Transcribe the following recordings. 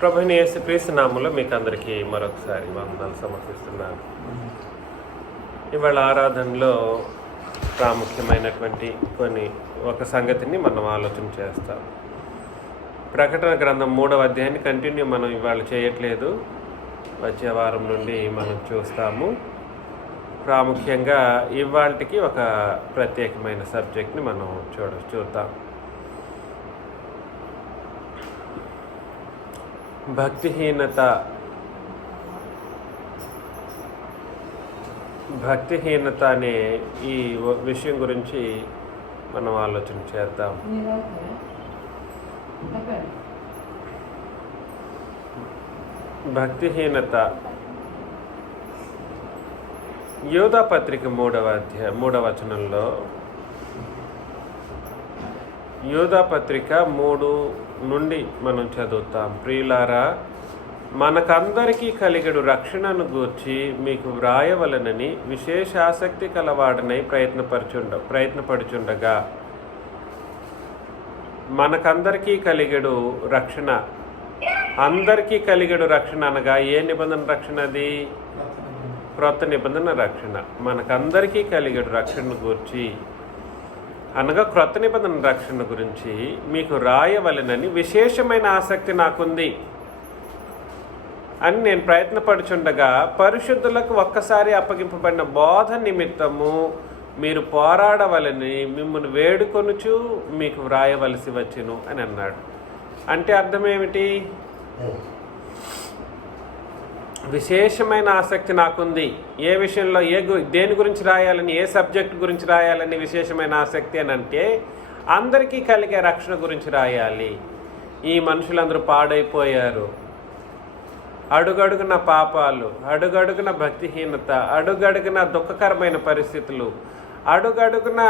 ప్రభుని యేసుక్రీస్తు నామములో మీకు అందరికీ మరొకసారి వందనాలు సమర్పిస్తున్నాను. ఇవాళ ఆరాధనలో ప్రాముఖ్యమైనటువంటి ఒక సంగతిని మనం ఆలోచన చేస్తాం. ప్రకటన గ్రంథం 3వ అధ్యాయాన్ని కంటిన్యూ మనం ఇవాళ చేయట్లేదు, వచ్చే వారం నుండి మనం చూస్తాము. ప్రాముఖ్యంగా ఇవాళకి ఒక ప్రత్యేకమైన సబ్జెక్ట్ని మనం చూద్దాం. భక్తిహీనత అనే ఈ విషయం గురించి మనం ఆలోచన చేద్దాం. భక్తిహీనత యోధా పత్రిక 3వ వచనంలో, యోధా పత్రిక 3 నుండి మనం చదువుతాం. ప్రియులారా, మనకందరికీ కలిగడు రక్షణను గూర్చి మీకు వ్రాయవలనని విశేష ఆసక్తి కలవాడనై ప్రయత్నపడుచుండగా. మనకందరికీ కలిగడు రక్షణ, అందరికీ కలిగడు రక్షణ అనగా ఏ నిబంధన రక్షణ? అది క్రొత్త నిబంధన రక్షణ. మనకందరికీ కలిగడు రక్షణ గూర్చి అనగా క్రొత్త నిబంధన రక్షణ గురించి మీకు రాయవలెనని విశేషమైన ఆసక్తి నాకుంది అని నేను ప్రయత్నపడుచుండగా, పరిశుద్ధులకు ఒక్కసారి అప్పగింపబడిన బోధ నిమిత్తము మీరు పోరాడవలని మిమ్మల్ని వేడుకొనుచు మీకు వ్రాయవలసి వచ్చును అని అన్నాడు. అంటే అర్థం ఏమిటి? విశేషమైన ఆసక్తి నాకుంది. ఏ విషయంలో, దేని గురించి రాయాలని, ఏ సబ్జెక్ట్ గురించి రాయాలని విశేషమైన ఆసక్తి అని అంటే, అందరికీ కలిగే రక్షణ గురించి రాయాలి. ఈ మనుషులందరూ పాడైపోయారు. అడుగడుగున పాపాలు, అడుగడుగున భక్తిహీనత, అడుగడుగున దుఃఖకరమైన పరిస్థితులు, అడుగడుగున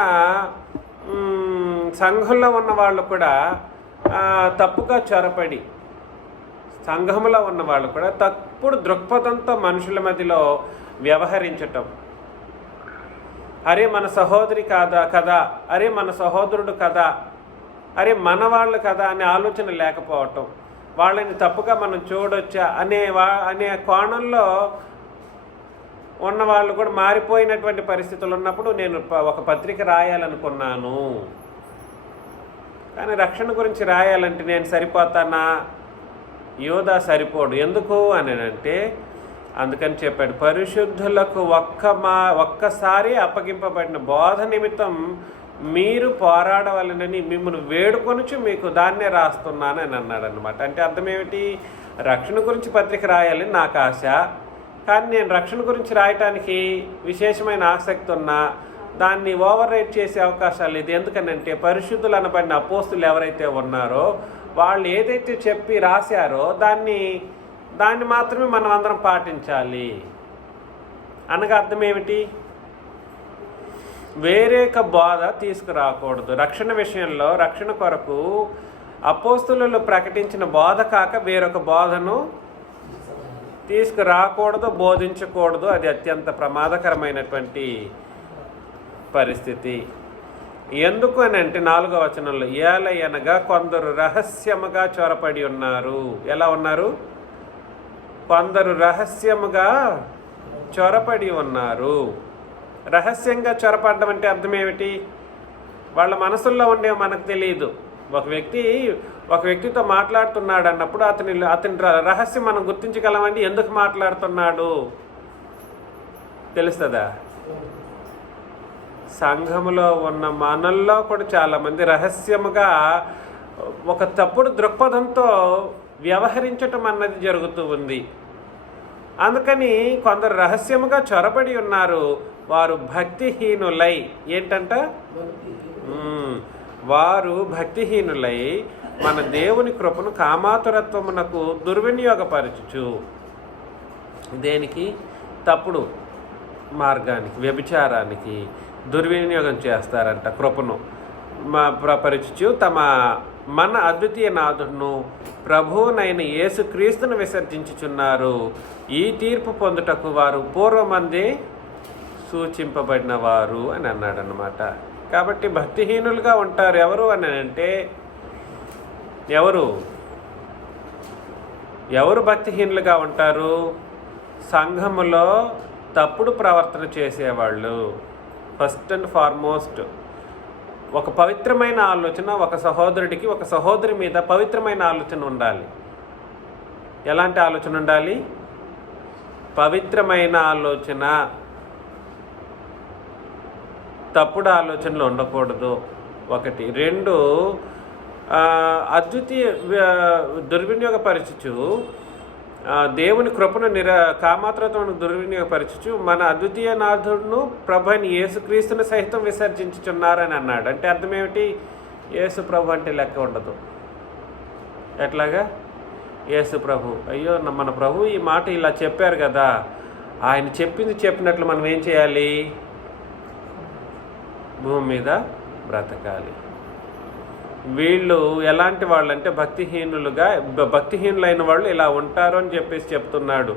సంఘంలో ఉన్న వాళ్ళు కూడా తప్పుగా చొరపడి, సంఘంలో ఉన్న వాళ్ళు కూడా తప్పుడు దృక్పథంతో మనుషుల మధ్యలో వ్యవహరించటం. అరే మన సహోదరి కదా, అరే మన సహోదరుడు కదా, అరే మన వాళ్ళు కదా అనే ఆలోచన లేకపోవటం, వాళ్ళని తప్పుగా మనం చూడొచ్చా అనే కోణంలో ఉన్నవాళ్ళు కూడా మారిపోయినటువంటి పరిస్థితులు ఉన్నప్పుడు నేను ఒక పత్రిక రాయాలనుకున్నాను. కానీ రక్షణ గురించి రాయాలంటే నేను సరిపోతానా? యోధా సరిపోడు. ఎందుకు అని అంటే, అందుకని చెప్పాడు, పరిశుద్ధులకు ఒక్కసారి అప్పగింపబడిన బోధ నిమిత్తం మీరు పోరాడవలనని మిమ్మల్ని వేడుకొనుచు మీకు దాన్నే రాస్తున్నాను అని అన్నాడు అనమాట. అంటే అర్థం ఏమిటి? రక్షణ గురించి పత్రిక రాయాలని నాకు ఆశ, కానీ నేను రక్షణ గురించి రాయటానికి విశేషమైన ఆసక్తి ఉన్నా దాన్ని ఓవర్ రైట్ చేసే అవకాశాలు లేదు. ఎందుకనంటే, పరిశుద్ధులు అనబడిన అపోస్తులు ఎవరైతే ఉన్నారో వాళ్ళు ఏదైతే చెప్పి రాశారో దాన్ని మాత్రమే మనం అందరం పాటించాలి. అనగా అర్థం ఏమిటి? వేరేక బోధ తీసుకురాకూడదు. రక్షణ విషయంలో, రక్షణ కొరకు అపోస్తులు ప్రకటించిన బోధ కాక వేరొక బోధను తీసుకురాకూడదు, బోధించకూడదు. అది అత్యంత ప్రమాదకరమైనటువంటి పరిస్థితి. ఎందుకు అని అంటే 4వ వచనంలో, ఏలయనగా కొందరు రహస్యముగా చొరపడి ఉన్నారు. ఎలా ఉన్నారు? కొందరు రహస్యముగా చొరపడి ఉన్నారు. రహస్యంగా చొరపడడం అంటే అర్థం ఏమిటి? వాళ్ళ మనసుల్లో ఉండే మనకు తెలియదు. ఒక వ్యక్తితో మాట్లాడుతున్నాడు అన్నప్పుడు అతని రహస్యం మనం గుర్తించగలమండి. ఎందుకు మాట్లాడుతున్నాడు తెలుస్తుందా? సంఘములో ఉన్న మనల్లో కూడా చాలామంది రహస్యముగా ఒక తప్పుడు దృక్పథంతో వ్యవహరించటం అన్నది జరుగుతూ ఉంది. అందుకని కొందరు రహస్యముగా చొరబడి ఉన్నారు. వారు భక్తిహీనులై, ఏంటంట? వారు భక్తిహీనులై మన దేవుని కృపను కామాతురత్వమునకు దుర్వినియోగపరచుచు. దేనికి? తప్పుడు మార్గానికి, వ్యభిచారానికి దుర్వినియోగం చేస్తారంట. కృపను పరచుచు మన అద్వితీయ నాథుడును ప్రభువునైన యేసుక్రీస్తును విసర్జించుచున్నారు. ఈ తీర్పు పొందుటకు వారు పూర్వమందే సూచింపబడిన వారు అని అన్నాడు అన్నమాట. కాబట్టి భక్తిహీనులుగా ఉంటారు. ఎవరు అని అంటే ఎవరు? ఎవరు భక్తిహీనులుగా ఉంటారు? సంఘములో తప్పుడు ప్రవర్తన చేసేవాళ్ళు. ఫస్ట్ అండ్ ఫార్మోస్ట్ ఒక పవిత్రమైన ఆలోచన, ఒక సహోదరుడికి ఒక సహోదరి మీద పవిత్రమైన ఆలోచన ఉండాలి. ఎలాంటి ఆలోచన ఉండాలి? పవిత్రమైన ఆలోచన, తప్పుడు ఆలోచనలు ఉండకూడదు. ఒకటి. రెండు, అద్వితీయ దుర్వినియోగపరచుచు దేవుని కృపను కామాత్రతను దుర్వినియోగపరచుచు మన అద్వితీయ నాథుడును ప్రభు అయిన యేసుక్రీస్తుని సహితం విసర్జించుచున్నారని అన్నాడు. అంటే అర్థం ఏమిటి? యేసు ప్రభు అంటే లెక్క ఉండదు. ఎట్లాగా? యేసు ప్రభు, అయ్యో మన ప్రభు ఈ మాట ఇలా చెప్పారు కదా, ఆయన చెప్పింది చెప్పినట్లు మనం ఏం చేయాలి? భూమి మీద బ్రతకాలి. వీళ్ళు ఎలాంటి వాళ్ళు అంటే భక్తిహీనులైన వాళ్ళు ఇలా ఉంటారు అని చెప్పేసి చెప్తున్నాడు.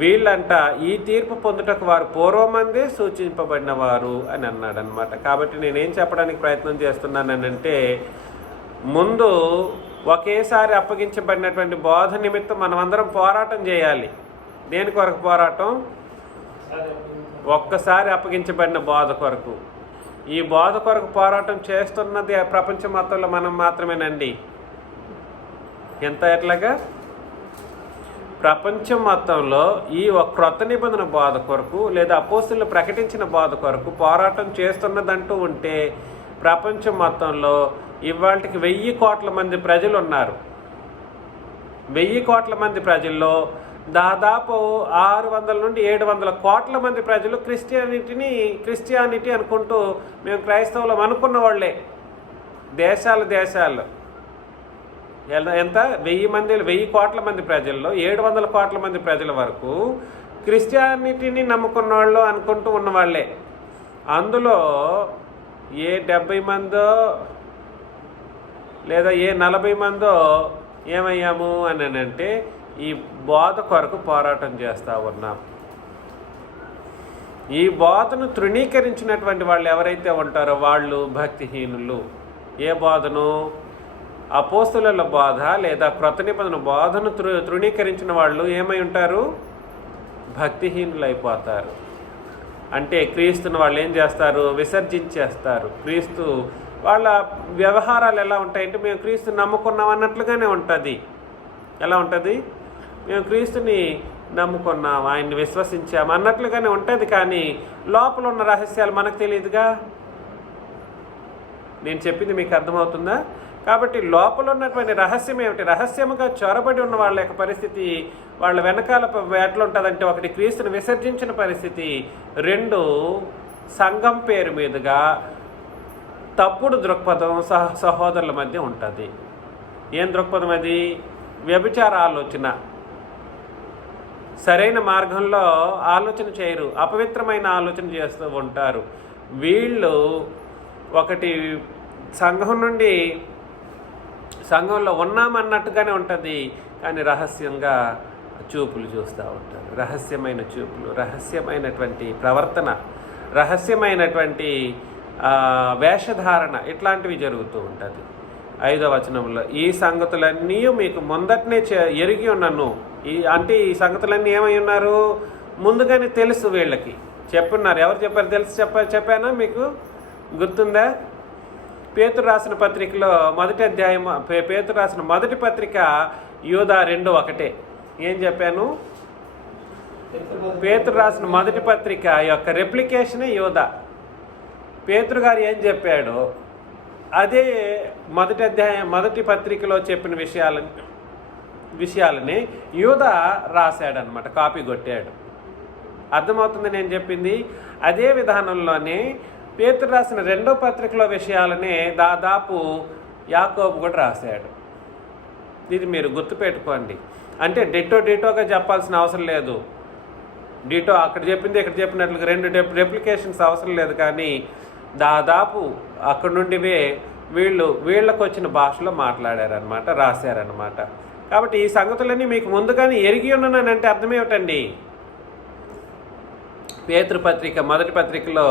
వీళ్ళంట ఈ తీర్పు పొందుటకు వారు పూర్వమందే సూచింపబడిన వారు అని అన్నాడు అనమాట. కాబట్టి నేనేం చెప్పడానికి ప్రయత్నం చేస్తున్నానంటే, ముందు ఒకేసారి అప్పగించబడినటువంటి బోధ నిమిత్తం మనమందరం పోరాటం చేయాలి. దేని కొరకు పోరాటం? ఒక్కసారి అప్పగించబడిన బోధ కొరకు. ఈ బోధ కొరకు పోరాటం చేస్తున్నది ప్రపంచ మొత్తంలో మనం మాత్రమేనండి. ఎట్లాగా? ప్రపంచం మొత్తంలో ఈ క్రొత్త నిబంధన బోధ కొరకు లేదా అపోస్తులు ప్రకటించిన బోధ కొరకు పోరాటం చేస్తున్నదంటూ ఉంటే ప్రపంచం మొత్తంలో ఇవాళకి 1000 కోట్ల మంది ప్రజలు ఉన్నారు. 1000 కోట్ల మంది ప్రజల్లో దాదాపు 600 నుండి 700 కోట్ల మంది ప్రజలు క్రిస్టియానిటీ అనుకుంటూ మేము క్రైస్తవులం అనుకున్న వాళ్ళే. దేశాలు ఎంత? 1000 కోట్ల మంది ప్రజల్లో 700 కోట్ల మంది ప్రజల వరకు క్రిస్టియానిటీని నమ్ముకున్న వాళ్ళు అనుకుంటూ ఉన్నవాళ్లే. అందులో ఏ 70 మందో లేదా ఏ 40 మందో ఏమయ్యాము అని అంటే ఈ బోధ కొరకు పోరాటం చేస్తూ ఉన్నాం. ఈ బోధను తృణీకరించినటువంటి వాళ్ళు ఎవరైతే ఉంటారో వాళ్ళు భక్తిహీనులు. ఏ బోధను? అపోస్తుల బోధ లేదా క్రొత్త నిబంధన బోధను తృణీకరించిన వాళ్ళు ఏమై ఉంటారు? భక్తిహీనులు అయిపోతారు. అంటే క్రీస్తుని వాళ్ళు ఏం చేస్తారు? విసర్జించేస్తారు. క్రీస్తు వాళ్ళ వ్యవహారాలు ఎలా ఉంటాయంటే, మేము క్రీస్తుని నమ్ముకున్నాం అన్నట్లుగానే ఉంటుంది. ఎలా ఉంటుంది? మేము క్రీస్తుని నమ్ముకున్నాం, ఆయన్ని విశ్వసించాం అన్నట్లుగానే ఉంటుంది. కానీ లోపల ఉన్న రహస్యాలు మనకు తెలియదుగా. నేను చెప్పింది మీకు అర్థమవుతుందా? కాబట్టి లోపల ఉన్నటువంటి రహస్యం ఏమిటి? రహస్యముగా చొరబడి ఉన్న వాళ్ళ యొక్క పరిస్థితి వాళ్ళ వెనకాల ఎట్లా ఉంటుందంటే, ఒకటి క్రీస్తుని విసర్జించిన పరిస్థితి, రెండు సంఘం పేరు మీదుగా తప్పుడు దృక్పథం సహోదరుల మధ్య ఉంటుంది. ఏం దృక్పథం అది? వ్యభిచార ఆలోచన. సరైన మార్గంలో ఆలోచన చేయరు, అపవిత్రమైన ఆలోచన చేస్తూ ఉంటారు. వీళ్ళు ఒకటి సంఘంలో ఉన్నామన్నట్టుగానే ఉంటుంది, కానీ రహస్యంగా చూపులు చూస్తూ ఉంటారు. రహస్యమైన చూపులు, రహస్యమైనటువంటి ప్రవర్తన, రహస్యమైనటువంటి వేషధారణ, ఇట్లాంటివి జరుగుతూ ఉంటుంది. 5వ వచనంలో ఈ సంగతులన్నీ మీకు ముందటనే ఎరిగి ఉన్నాను. అంటే ఈ సంగతులన్నీ ఏమై ఉన్నారు? ముందుగానే తెలుసు వీళ్ళకి. చెప్పున్నారు. ఎవరు చెప్పారు? తెలుసు చెప్పానా? మీకు గుర్తుందా? పేతురు రాసిన పత్రికలో మొదటి అధ్యాయం, పేతురు రాసిన మొదటి పత్రిక యూదా 2:1. ఏం చెప్పాను? పేతురు రాసిన మొదటి పత్రిక యొక్క రెప్లికేషనే యూదా. పేతురు గారు ఏం చెప్పాడు అదే మొదటి అధ్యాయం మొదటి పత్రికలో చెప్పిన విషయాలని యూదా రాశాడనమాట, కాపీ కొట్టాడు. అర్థమవుతుంది నేను చెప్పింది? అదే విధానంలోనే పేతురు రాసిన 2వ పత్రికలో విషయాలనే దాదాపు యాకోబు కూడా రాశాడు. ఇది మీరు గుర్తుపెట్టుకోండి. అంటే డిటోగా చెప్పాల్సిన అవసరం లేదు. డిటో అక్కడ చెప్పింది ఇక్కడ చెప్పినట్లుగా 2 రెప్లికేషన్స్ అవసరం లేదు. కానీ దాదాపు అక్కడ నుండివే వీళ్ళకు వచ్చిన భాషలో మాట్లాడారనమాట, రాశారనమాట. కాబట్టి ఈ సంగతులన్నీ మీకు ముందుగానే ఎరిగి ఉన్నానంటే అర్థం ఏమిటండి? పేతురు పత్రిక మొదటి పత్రికలో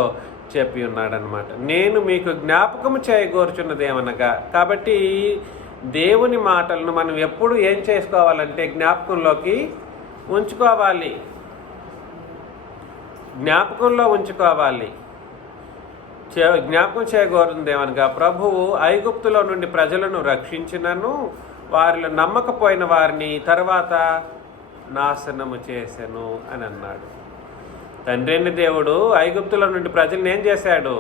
చెప్పి ఉన్నాడనమాట. నేను మీకు జ్ఞాపకము చేయగోరుచున్నది ఏమనగా, కాబట్టి దేవుని మాటలను మనం ఎప్పుడు ఏం చేసుకోవాలంటే జ్ఞాపకంలోకి ఉంచుకోవాలి, జ్ఞాపకంలో ఉంచుకోవాలి. జ్ఞాపకం చేయగోరుందేమనగా, ప్రభువు ఐగుప్తులో నుండి ప్రజలను రక్షించినను వారిలో నమ్మకపోయిన వారిని తర్వాత నాశనము చేసెను అని అన్నాడు. తండ్రి అయిన దేవుడు ఐగుప్తులో నుండి ప్రజలను ఏం చేశాడు?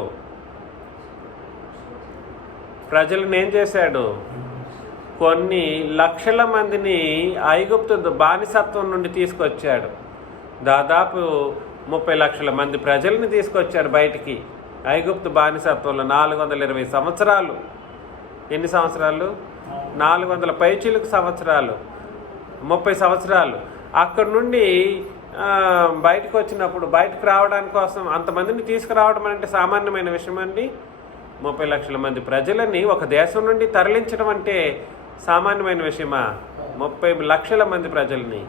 కొన్ని లక్షల మందిని ఐగుప్తు బానిసత్వం నుండి తీసుకొచ్చాడు. దాదాపు 30 లక్షల మంది ప్రజల్ని తీసుకొచ్చాడు బయటికి. ఐగుప్తు బానిసత్వంలో 420 సంవత్సరాలు. ఎన్ని సంవత్సరాలు? 400 పైచిలుకు సంవత్సరాలు, 30 సంవత్సరాలు. అక్కడి నుండి బయటకు వచ్చినప్పుడు బయటకు రావడానికి కోసం అంతమందిని తీసుకురావడం అంటే సామాన్యమైన విషయం అండి? 30 లక్షల మంది ప్రజలని ఒక దేశం నుండి తరలించడం అంటే సామాన్యమైన విషయమా? 30 లక్షల మంది ప్రజల్ని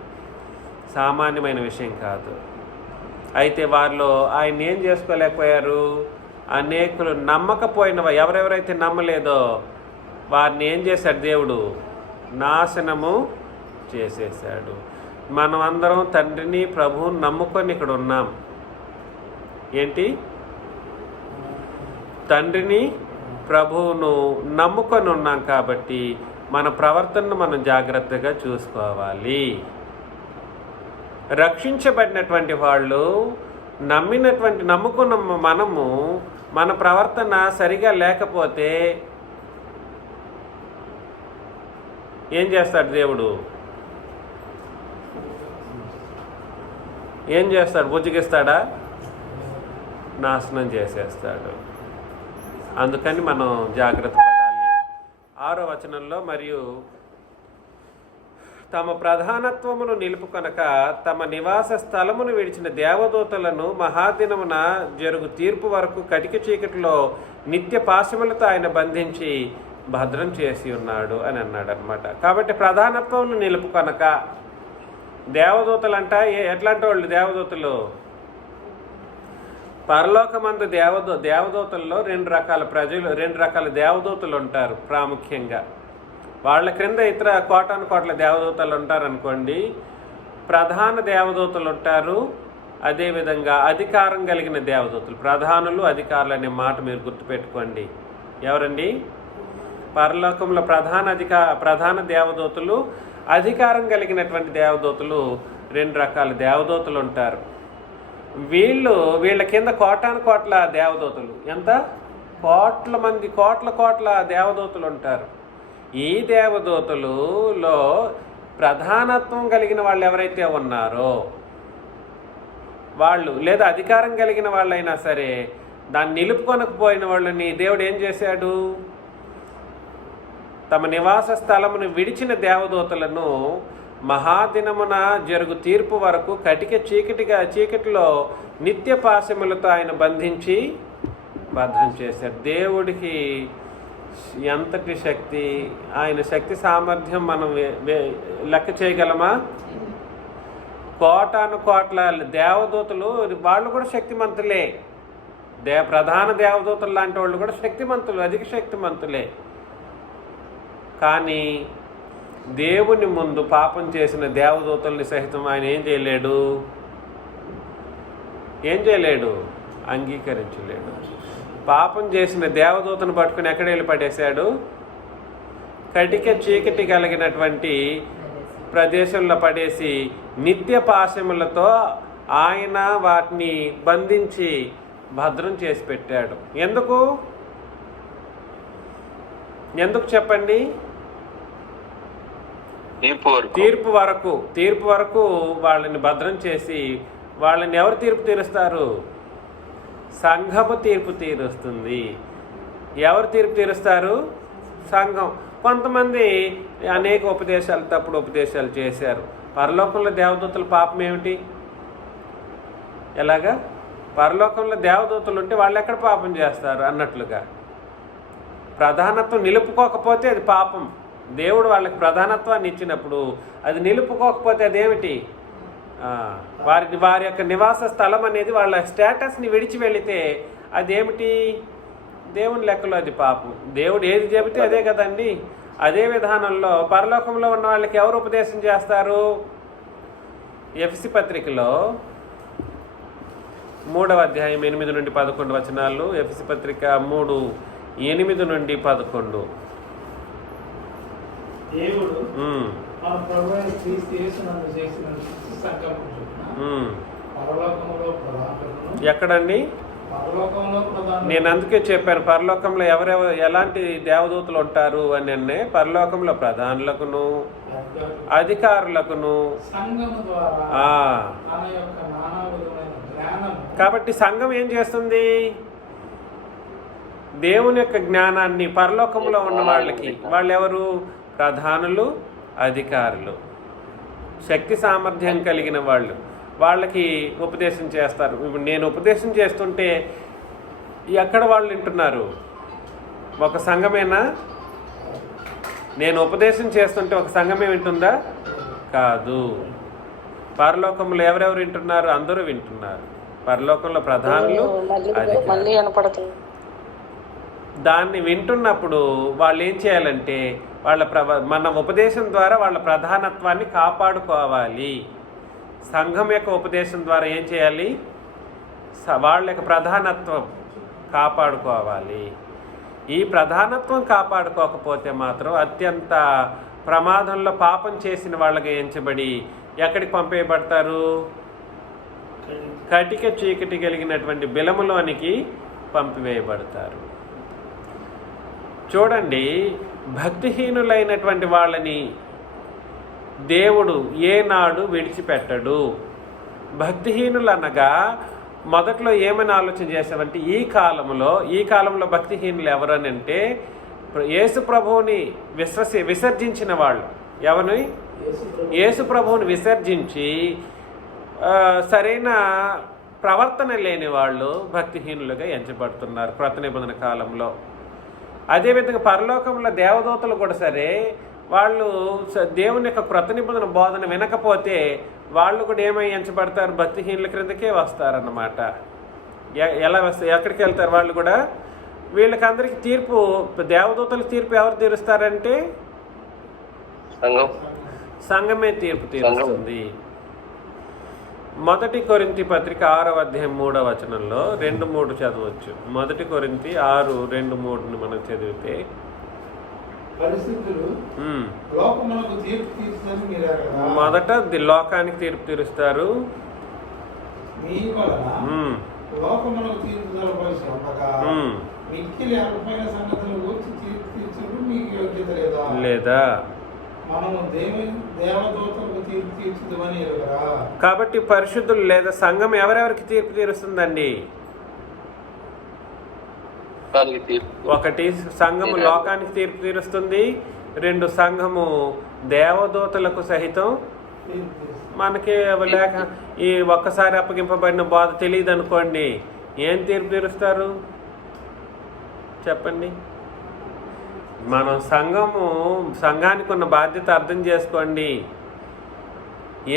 సామాన్యమైన విషయం కాదు. అయితే వారిలో ఆయన ఏం చేసుకోలేకపోయారు? అనేకులు నమ్మకపోయినవా, ఎవరెవరైతే నమ్మలేదో వారిని ఏం చేశాడు దేవుడు? నాశనము చేసేసాడు. మనం అందరం తండ్రిని ప్రభువుని నమ్ముకొని ఇక్కడ ఉన్నాం. ఏంటి? తండ్రిని ప్రభువును నమ్ముకొని ఉన్నాం కాబట్టి మన ప్రవర్తనను మనం జాగ్రత్తగా చూసుకోవాలి. రక్షించబడినటువంటి వాళ్ళు, నమ్ముకున్న మనము మన ప్రవర్తన సరిగా లేకపోతే ఏం చేస్తాడు దేవుడు? ఏం చేస్తాడు? బుజ్జిగిస్తాడా? నాశనం చేసేస్తాడు. అందుకని మనం జాగ్రత్త పడాలి. 6వ వచనంలో, మరియు తమ ప్రధానత్వమును నిలుపుకొనక తమ నివాస స్థలమును విడిచిన దేవదూతలను మహాదినమున జరుగు తీర్పు వరకు కటిక చీకటిలో నిత్య పాశములతో ఆయన బంధించి భద్రం చేసి ఉన్నాడు అని అన్నాడు అనమాట. కాబట్టి ప్రధానత్వమును నిలుపుకొనక, దేవదూతలంట ఎట్లాంటి వాళ్ళు? దేవదూతలు పరలోకమందు దేవదూతల్లో 2 రకాల దేవదూతలు ఉంటారు. ప్రాముఖ్యంగా వాళ్ళ క్రింద ఇతర కోటాను దేవదూతలు ఉంటారు అనుకోండి. ప్రధాన దేవదూతలు ఉంటారు, అదేవిధంగా అధికారం కలిగిన దేవదూతలు. ప్రధానులు, అధికారులు అనే మాట మీరు గుర్తుపెట్టుకోండి. ఎవరండి? పరలోకంలో ప్రధాన దేవదూతలు, అధికారం కలిగినటువంటి దేవదూతలు 2 రకాల దేవదూతలు ఉంటారు. వీళ్ళ కింద కోటాను దేవదూతలు, ఎంత? కోట్ల దేవదూతలు ఉంటారు. ఈ దేవదూతలలో ప్రధానత్వం కలిగిన వాళ్ళు ఎవరైతే ఉన్నారో వాళ్ళు, లేదా అధికారం కలిగిన వాళ్ళైనా సరే, దాన్ని నిలుపుకొనకపోయిన వాళ్ళని దేవుడు ఏం చేశాడు? తమ నివాస స్థలమును విడిచిన దేవదూతలను మహాదినమున జరుగు తీర్పు వరకు కటిక చీకటిలో నిత్య పాశములతో ఆయన బంధించి భద్రం చేశాడు. దేవుడికి ఎంతటి శక్తి! ఆయన శక్తి సామర్థ్యం మనం లెక్క చేయగలమా? కోట్ల దేవదూతలు, వాళ్ళు కూడా శక్తిమంతులే. ప్రధాన దేవదూతలు లాంటి వాళ్ళు కూడా శక్తిమంతులు, అధిక శక్తిమంతులే. కానీ దేవుని ముందు పాపం చేసిన దేవదూతల్ని సహితం ఆయన ఏం చేయలేడు? అంగీకరించలేడు. పాపం చేసిన దేవదూతను పట్టుకుని ఎక్కడ వెళ్ళి పడేశాడు? కటిక చీకటి కలిగినటువంటి ప్రదేశంలో పడేసి నిత్య పాశములతో ఆయన వాటిని బంధించి భద్రం చేసి పెట్టాడు. ఎందుకు చెప్పండి? తీర్పు వరకు వాళ్ళని భద్రం చేసి, వాళ్ళని ఎవరు తీర్పు తీరుస్తారు? సంఘము తీర్పు తీరుస్తుంది. ఎవరు తీర్పు తీరుస్తారు? సంఘం. కొంతమంది అనేక తప్పుడు ఉపదేశాలు చేశారు. పరలోకంలో దేవదూతల పాపం ఏమిటి? ఎలాగా? పరలోకంలో దేవదూతలు ఉంటే వాళ్ళు ఎక్కడ పాపం చేస్తారు అన్నట్లుగా. ప్రధానత్వం నిలుపుకోకపోతే అది పాపం. దేవుడు వాళ్ళకి ప్రధానత్వాన్ని ఇచ్చినప్పుడు అది నిలుపుకోకపోతే అదేమిటి? వారి యొక్క నివాస స్థలం అనేది వాళ్ళ స్టేటస్ని విడిచి వెళితే అదేమిటి? దేవుని లెక్కలో అది పాపం. దేవుడు ఏది చెబితే అదే కదండి. అదే విధానంలో పరలోకంలో ఉన్న వాళ్ళకి ఎవరు ఉపదేశం చేస్తారు? ఎఫెసీ పత్రికలో 3వ అధ్యాయం 8 నుండి 11 వచనాలు. ఎఫెసీ పత్రిక 3:8 నుండి 11. దేవుడు మన ప్రభువైన క్రీస్తు యేసునందు చేసిన సంకల్పం చొప్పున పరలోకములో ప్రధానులను. ఎక్కడండి? పరలోకంలో ప్రధానులు. నేను అందుకే చెప్పాను, పరలోకంలో ఎలాంటి దేవదూతలు ఉంటారు అని. పరలోకంలో ప్రధానులకును అధికారులకును సంఘము ద్వారా తన యొక్క నానా విధమైన జ్ఞానం. కాబట్టి సంఘం ఏం చేస్తుంది? దేవుని యొక్క జ్ఞానాన్ని పరలోకంలో ఉన్న వాళ్ళకి, వాళ్ళు ఎవరు? ప్రధానులు, అధికారులు, శక్తి సామర్థ్యం కలిగిన వాళ్ళు, వాళ్ళకి ఉపదేశం చేస్తారు. ఇప్పుడు నేను ఉపదేశం చేస్తుంటే ఎక్కడ వాళ్ళు వింటున్నారు? ఒక సంఘమేనా? నేను ఉపదేశం చేస్తుంటే ఒక సంఘమే వింటుందా? కాదు. పరలోకంలో ఎవరెవరు వింటున్నారు? అందరూ వింటున్నారు. పరలోకంలో ప్రధానులు, అధికారులు. దాన్ని వింటున్నప్పుడు వాళ్ళు ఏం చేయాలంటే మన ఉపదేశం ద్వారా వాళ్ళ ప్రధానత్వాన్ని కాపాడుకోవాలి. సంఘం యొక్క ఉపదేశం ద్వారా ఏం చేయాలి? వాళ్ళ యొక్క ప్రధానత్వం కాపాడుకోవాలి. ఈ ప్రధానత్వం కాపాడుకోకపోతే మాత్రం అత్యంత ప్రమాదంలో పాపం చేసిన వాళ్ళకి ఎంచబడి ఎక్కడికి పంపేయబడతారు? కటిక చీకటి కలిగినటువంటి బిలములోనికి పంపివేయబడతారు. చూడండి, భక్తిహీనులైనటువంటి వాళ్ళని దేవుడు ఏనాడు విడిచిపెట్టడు. భక్తిహీనులు అనగా మొదట్లో ఏమని ఆలోచన చేశామంటే ఈ కాలంలో భక్తిహీనులు ఎవరని అంటే యేసు ప్రభువుని విసర్జించిన వాళ్ళు. ఎవరిని? యేసు ప్రభువుని విసర్జించి సరైన ప్రవర్తన లేని వాళ్ళు భక్తిహీనులుగా ఎంచబడుతున్నారు క్రొత్త నిబంధన కాలంలో. అదేవిధంగా పరలోకంలో దేవదూతలు కూడా సరే, వాళ్ళు దేవుని యొక్క క్రొత్త నిబంధన బోధన వినకపోతే వాళ్ళు కూడా ఏమై ఎంచబడతారు? భక్తిహీనుల క్రిందకే వస్తారన్నమాట. ఎలా వస్తారు? ఎక్కడికి వెళ్తారు వాళ్ళు కూడా? వీళ్ళకందరికీ తీర్పు, దేవదూతలకు తీర్పు ఎవరు తీరుస్తారంటే సంఘమే తీర్పు తీరుస్తుంది. 1 కొరింథీ పత్రిక 6వ అధ్యాయం 3వ వచనంలో 2-3 చదవచ్చు. 1 కొరింథీ 6:2-3 మనం చదివితే, మొదట లోకానికి తీర్పు తీరుస్తారు. లేదా కాబట్టి పరిశుద్ధులు లేదా సంఘం ఎవరెవరికి తీర్పు తీరుస్తుందండి? 1 సంఘము లోకానికి తీర్పు తీరుస్తుంది. 2 సంఘము దేవదూతలకు సహితం. మనకి లేక ఈ ఒక్కసారి అప్పగింపబడిన బాధ తెలియదు అనుకోండి, ఏం తీర్పు తీరుస్తారు చెప్పండి? మనం సంఘానికి ఉన్న బాధ్యత అర్థం చేసుకోండి.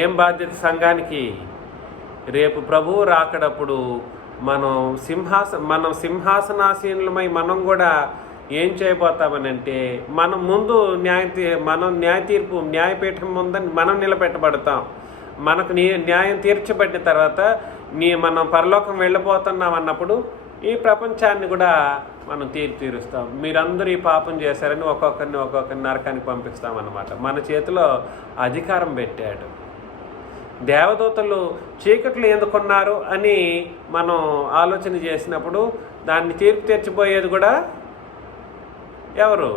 ఏం బాధ్యత సంఘానికి? రేపు ప్రభువు రాకడప్పుడు మనం సింహాసనాసీనులమై మనం కూడా ఏం చేయబోతామనంటే మనం ముందు న్యాయపీఠం ముందని మనం నిలబెట్టబడతాం. మనకు న్యాయం తీర్చబడిన తర్వాత మనం పరలోకం వెళ్ళబోతున్నాం అన్నప్పుడు ఈ ప్రపంచాన్ని కూడా మనం తీరుస్తాం. మీరందరూ ఈ పాపం చేశారని ఒక్కొక్కరిని నరకానికి పంపిస్తామన్నమాట. మన చేతిలో అధికారం పెట్టాడు. దేవదూతలు చీకట్లు ఎందుకున్నారు అని మనం ఆలోచన చేసినప్పుడు దాన్ని తీర్పు తీర్చిపోయేది కూడా ఎవరు?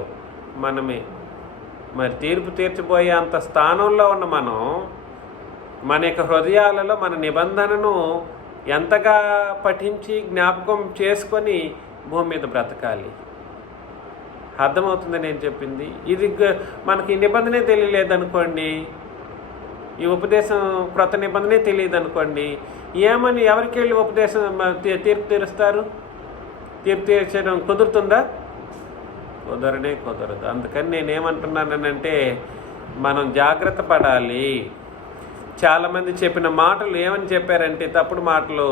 మనమే. మరి తీర్పు తీర్చిపోయే అంత స్థానంలో ఉన్న మనం మన యొక్క హృదయాలలో మన నిబంధనను ఎంతగా పఠించి జ్ఞాపకం చేసుకొని భూమి మీద బ్రతకాలి. అర్థమవుతుంది నేను చెప్పింది? ఇది మనకి నిబంధనే తెలియలేదనుకోండి, ఈ ఉపదేశం క్రొత్త నిబంధనే తెలియదు అనుకోండి, ఏమని ఎవరికి వెళ్ళి ఉపదేశం తీర్పు తీరుస్తారు? తీర్పు తీర్చడం కుదురుతుందా? కుదరదు. అందుకని నేనేమంటున్నానంటే మనం జాగ్రత్త పడాలి. చాలామంది చెప్పిన మాటలు ఏమని చెప్పారంటే తప్పుడు మాటలు.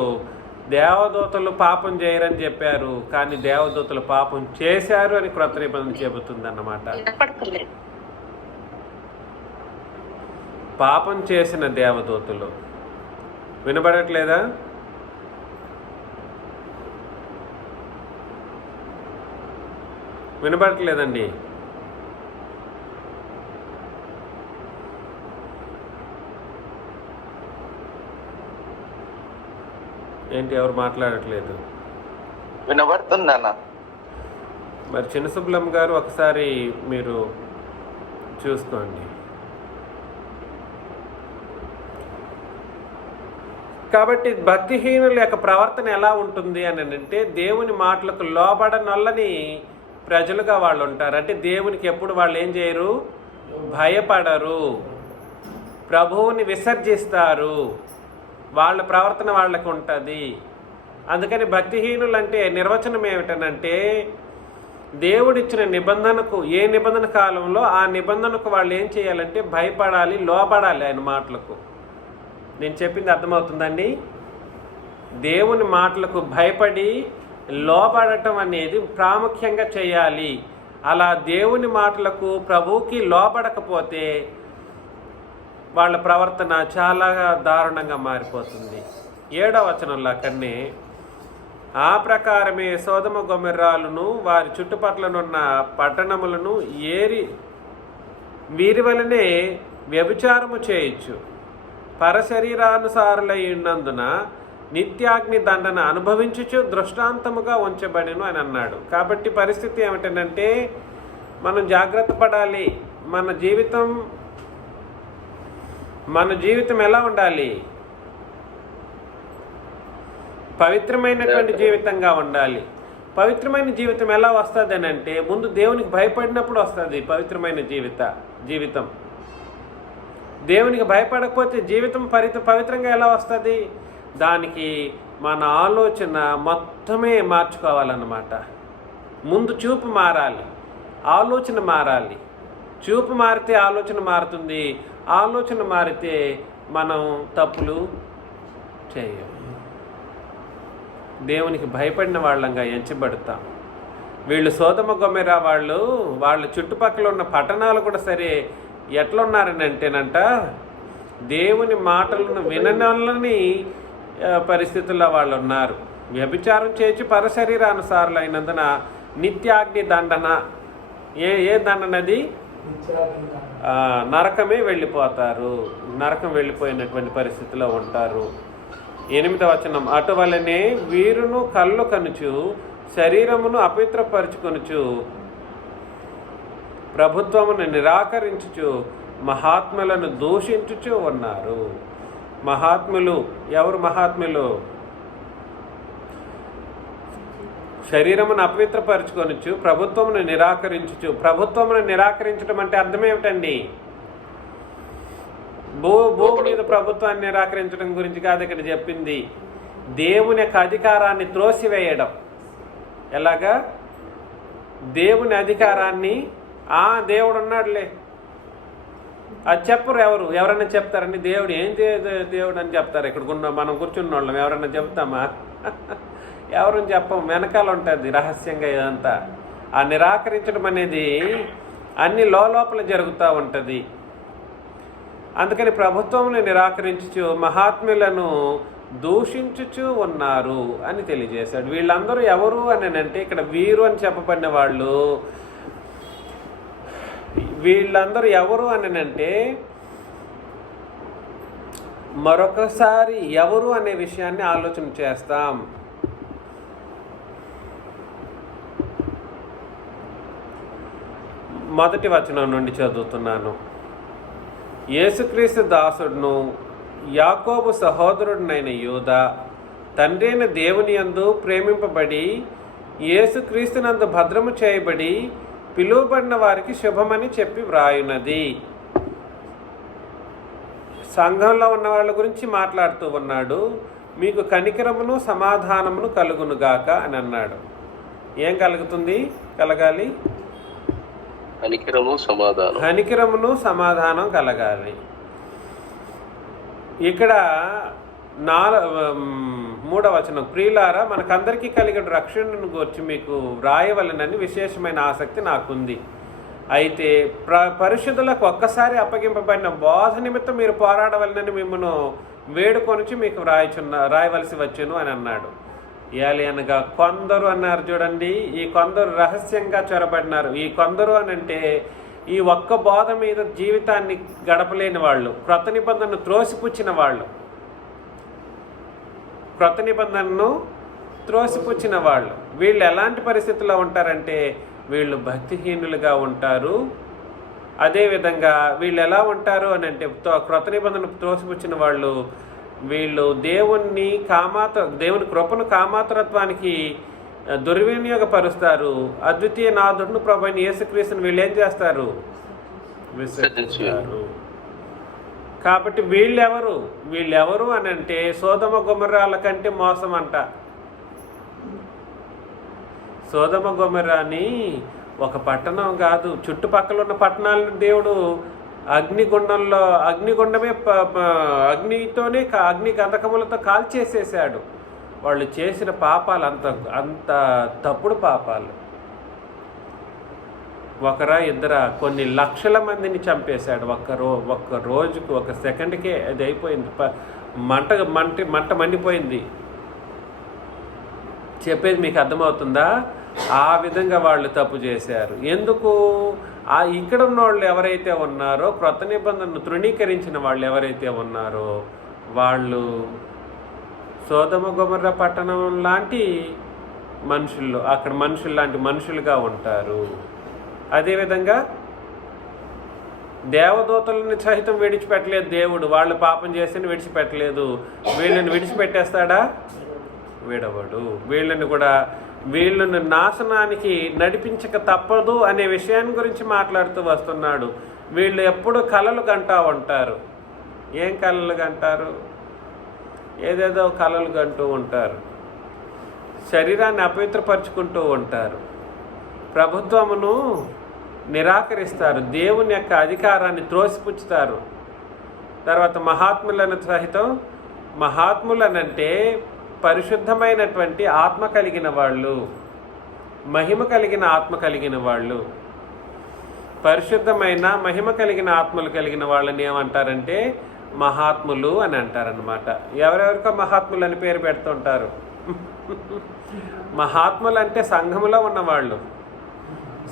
దేవదూతలు పాపం చేయరని చెప్పారు, కానీ దేవదూతలు పాపం చేశారు అని క్రొత్త నిబంధన చెబుతుంది అన్నమాట. పాపం చేసిన దేవదూతలు. వినబడట్లేదా? వినబడట్లేదండి. ఏంటి, ఎవరు మాట్లాడట్లేదు? వినబడుతుందన్న. మరి చిన్న సుబ్బలమ్మ గారు ఒకసారి మీరు చూసుకోండి. కాబట్టి భక్తిహీనుల యొక్క ప్రవర్తన ఎలా ఉంటుంది అని అంటే, దేవుని మాటలకు లోబడనొల్లని ప్రజలుగా వాళ్ళు ఉంటారు. అంటే దేవునికి ఎప్పుడు వాళ్ళు ఏం చేయరు, భయపడరు, ప్రభువుని విసర్జిస్తారు, వాళ్ళ ప్రవర్తన వాళ్ళకు ఉంటుంది. అందుకని భక్తిహీనులు అంటే నిర్వచనం ఏమిటనంటే, దేవుడిచ్చిన నిబంధనకు, ఏ నిబంధన కాలంలో ఆ నిబంధనకు వాళ్ళు ఏం చేయాలంటే భయపడాలి, లోబడాలి ఆయన మాటలకు. నేను చెప్పింది అర్థమవుతుందండి? దేవుని మాటలకు భయపడి లోబడటం అనేది ప్రాముఖ్యంగా చేయాలి. అలా దేవుని మాటలకు, ప్రభువుకి లోబడకపోతే వాళ్ళ ప్రవర్తన చాలా దారుణంగా మారిపోతుంది. 7వ వచనంలో అక్కడనే, ఆ ప్రకారమే సొదొమ గొమొర్రాలను వారి చుట్టుపట్లనున్న పట్టణములను వీరి వలనే వ్యభిచారము చేయొచ్చు, పరశరీరానుసారులై ఉన్నందున నిత్యాగ్ని దండన అనుభవించుచు దృష్టాంతముగా ఉంచబడిను అని అన్నాడు. కాబట్టి పరిస్థితి ఏమిటంటే, మనం జాగ్రత్త పడాలి. మన జీవితం ఎలా ఉండాలి? పవిత్రమైనటువంటి జీవితంగా ఉండాలి. పవిత్రమైన జీవితం ఎలా వస్తుంది అని అంటే, ముందు దేవునికి భయపడినప్పుడు వస్తుంది పవిత్రమైన జీవితం. దేవునికి భయపడకపోతే జీవితం పవిత్రంగా ఎలా వస్తుంది? దానికి మన ఆలోచన మొత్తమే మార్చుకోవాలన్నమాట. ముందు చూపు మారాలి, ఆలోచన మారాలి. చూపు మారితే ఆలోచన మారుతుంది, ఆలోచన మారితే మనం తప్పులు చేయం. దేవునికి భయపడిన వాళ్ళంగా ఎంచబడతాం. వీళ్ళు సొదొమ గొమొర్రా వాళ్ళ చుట్టుపక్కల ఉన్న పట్టణాలు కూడా సరే ఎట్లున్నారని అంటేనంట, దేవుని మాటలను విననొల్లని పరిస్థితుల్లో వాళ్ళు ఉన్నారు. వ్యభిచారం చేసి పరశరీరానుసారులైనందున నిత్యాగ్ని దండన. ఏ దండనది? నరకమే వెళ్ళిపోతారు. నరకం వెళ్ళిపోయినటువంటి పరిస్థితిలో ఉంటారు. 8వ వచనం, అటువలనే వీరును కళ్ళు కనుచు శరీరమును అపవిత్రపరుచుకొనుచు ప్రభుత్వమును నిరాకరించుచు మహాత్ములను దూషించుచు ఉన్నారు. మహాత్ములు ఎవరు? మహాత్ములు శరీరమును అపవిత్రపరుచుకొనుచు ప్రభుత్వమును నిరాకరించుచు. ప్రభుత్వమును నిరాకరించడం అంటే అర్థం ఏమిటండి? భూమి మీద ప్రభుత్వాన్ని నిరాకరించడం గురించి కాదు ఇక్కడ చెప్పింది. దేవుని యొక్క అధికారాన్ని త్రోసివేయడం. ఎలాగా? దేవుని అధికారాన్ని, దేవుడు ఉన్నాడులే అది చెప్పరు. ఎవరైనా చెప్తారండి దేవుడు ఏం దేవుడు అని చెప్తారు? ఇక్కడ మనం కూర్చున్న వాళ్ళం ఎవరైనా చెప్తామా? ఎవరని చెప్పం. వెనకాల ఉంటుంది రహస్యంగా ఇదంతా. ఆ నిరాకరించడం అనేది అన్ని లోపల జరుగుతూ ఉంటుంది. అందుకని ప్రభుత్వంలో నిరాకరించుచు మహాత్ములను దూషించుచు ఉన్నారు అని తెలియజేశాడు. వీళ్ళందరూ ఎవరు అని అంటే, ఇక్కడ వీరు అని చెప్పబడిన వీళ్ళందరూ ఎవరు అని అంటే, మరొకసారి ఎవరు అనే విషయాన్ని ఆలోచన చేస్తాం. మొదటి వచనం నుండి చదువుతున్నాను. యేసుక్రీస్తు దాసుడును యాకోబు సహోదరుడినైన యూదా, తండ్రి అయిన దేవుని యందు ప్రేమింపబడి యేసుక్రీస్తునందు భద్రము చేయబడి పిలువబడిన వారికి శుభమని చెప్పి వ్రాయున్నది. సంఘంలో ఉన్న వాళ్ళ గురించి మాట్లాడుతూ ఉన్నాడు. మీకు కనికరమును సమాధానమును కలుగునుగాక అని అన్నాడు. ఏం కలగాలి? కనికరమును సమాధానం కలగాలి. ఇక్కడ మూడవ వచనం, ప్రియులారా మనకందరికీ కలిగిన రక్షణను గురించి మీకు వ్రాయవలనని విశేషమైన ఆసక్తి నాకుంది. అయితే పరిశుద్ధులకు ఒక్కసారి అప్పగింపబడిన బోధ నిమిత్తం మీరు పోరాడవలనని మిమ్మల్ని వేడుకొనిచి మీకు రాయవలసి వచ్చును అని అన్నాడు. ఏలి అనగా కొందరు అన్నారు చూడండి. ఈ కొందరు రహస్యంగా చొరబడినారు. ఈ కొందరు అని అంటే ఈ ఒక్క బోధ మీద జీవితాన్ని గడపలేని వాళ్ళు, క్రొత్త నిబంధనను త్రోసిపుచ్చిన వాళ్ళు, క్రొత్త నిబంధనను త్రోసిపుచ్చిన వాళ్ళు. వీళ్ళు ఎలాంటి పరిస్థితుల్లో ఉంటారంటే వీళ్ళు భక్తిహీనులుగా ఉంటారు. అదేవిధంగా వీళ్ళు ఎలా ఉంటారు అని అంటే క్రొత్త నిబంధన త్రోసిపుచ్చిన వాళ్ళు, వీళ్ళు దేవుని కృపను కామాతురత్వానికి దుర్వినియోగపరుస్తారు. అద్వితీయ నాథుడును ప్రభువైన యేసుక్రీస్తుని వీళ్ళు ఏం చేస్తారు? విసర్జిస్తారు. కాబట్టి వీళ్ళెవరు అని అంటే సోదమ గొమొర్రాల కంటే మోసం అంట. సోదమ గొమొర్రాని ఒక పట్టణం కాదు, చుట్టుపక్కల ఉన్న పట్టణాలను దేవుడు అగ్నిగుండమే అగ్నితోనే అగ్ని గంధకములతో కాల్చేసేసాడు. వాళ్ళు చేసిన పాపాలు అంత తప్పుడు పాపాలు. ఒకరా ఇద్దరా కొన్ని లక్షల మందిని చంపేశాడు. ఒక్క రోజుకు, ఒక సెకండ్కే అది అయిపోయింది. మంట మండిపోయింది. చెప్పేది మీకు అర్థమవుతుందా? ఆ విధంగా వాళ్ళు తప్పు చేశారు. ఎందుకు? ఇక్కడ ఉన్న వాళ్ళు ఎవరైతే ఉన్నారో, క్రొత్త నిబంధనను తృణీకరించిన వాళ్ళు ఎవరైతే ఉన్నారో వాళ్ళు సోదమ గొమొర్రా పట్టణం లాంటి మనుషులు, అక్కడ మనుషులు లాంటి మనుషులుగా ఉంటారు. అదేవిధంగా దేవదూతలను సహితం విడిచిపెట్టలేదు దేవుడు. వాళ్ళు పాపం చేసి విడిచిపెట్టలేదు. వీళ్ళని విడిచిపెట్టేస్తాడా? విడవడు. వీళ్ళని నాశనానికి నడిపించక తప్పదు అనే విషయాన్ని గురించి మాట్లాడుతూ వస్తున్నాడు. వీళ్ళు ఎప్పుడు కలలు కంటూ ఉంటారు. ఏం కలలు కంటారు? ఏదేదో కలలు కంటూ ఉంటారు. శరీరాన్ని అపవిత్రపరుచుకుంటూ ఉంటారు. ప్రభుత్వమును నిరాకరిస్తారు. దేవుని యొక్క అధికారాన్ని త్రోసిపుచ్చుతారు. తర్వాత మహాత్ములనంటే పరిశుద్ధమైనటువంటి ఆత్మ కలిగిన వాళ్ళు, మహిమ కలిగిన ఆత్మ కలిగిన వాళ్ళు, పరిశుద్ధమైన మహిమ కలిగిన ఆత్మలు కలిగిన వాళ్ళని ఏమంటారంటే మహాత్ములు అని అంటారనమాట. ఎవరెవరికో మహాత్ములు అని పేరు పెడుతుంటారు. మహాత్ములు అంటే సంఘములో ఉన్నవాళ్ళు.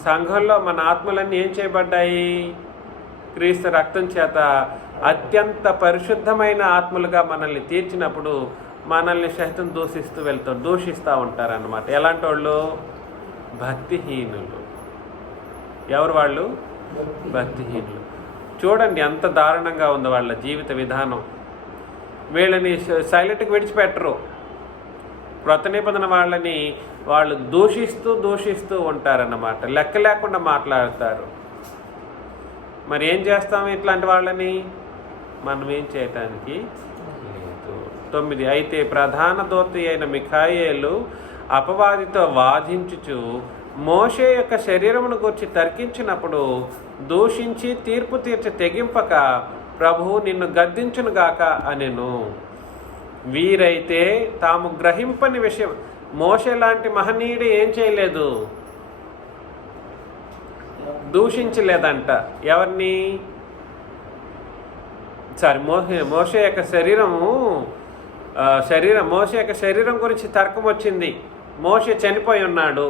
సంఘంలో మన ఆత్మలన్నీ ఏం చేయబడ్డాయి? క్రీస్తు రక్తం చేత అత్యంత పరిశుద్ధమైన ఆత్మలుగా మనల్ని తీర్చినప్పుడు మనల్ని సహితం దూషిస్తూ ఉంటారన్నమాట. ఎలాంటి వాళ్ళు? భక్తిహీనులు. ఎవరు వాళ్ళు? భక్తిహీనులు. చూడండి ఎంత దారుణంగా ఉందో వాళ్ళ జీవిత విధానం. వీళ్ళని సైలెంట్గా విడిచిపెట్టరు. క్రొత్త నిబంధన వాళ్ళు దూషిస్తూ ఉంటారన్నమాట. లెక్క లేకుండా మాట్లాడతారు. మరి ఏం చేస్తాం ఇట్లాంటి వాళ్ళని? మనం ఏం చేయటానికి లేదు. 9, అయితే ప్రధాన దూత అయిన మిఖాయేలు అపవాదితో వాదించుచు మోషే యొక్క శరీరమును గురించి తర్కించినప్పుడు దూషించి తీర్పు తీర్చి తెగింపక ప్రభువు నిన్ను గద్దించునుగాక అనెను. వీరైతే తాము గ్రహింపని విషయం, మోషే లాంటి మహనీయుడు ఏం చేయలేదు? దూషించలేదంట. ఎవరిని? మోషే యొక్క మోషే యొక్క శరీరం గురించి తర్కం వచ్చింది. మోషే చనిపోయి ఉన్నాడు.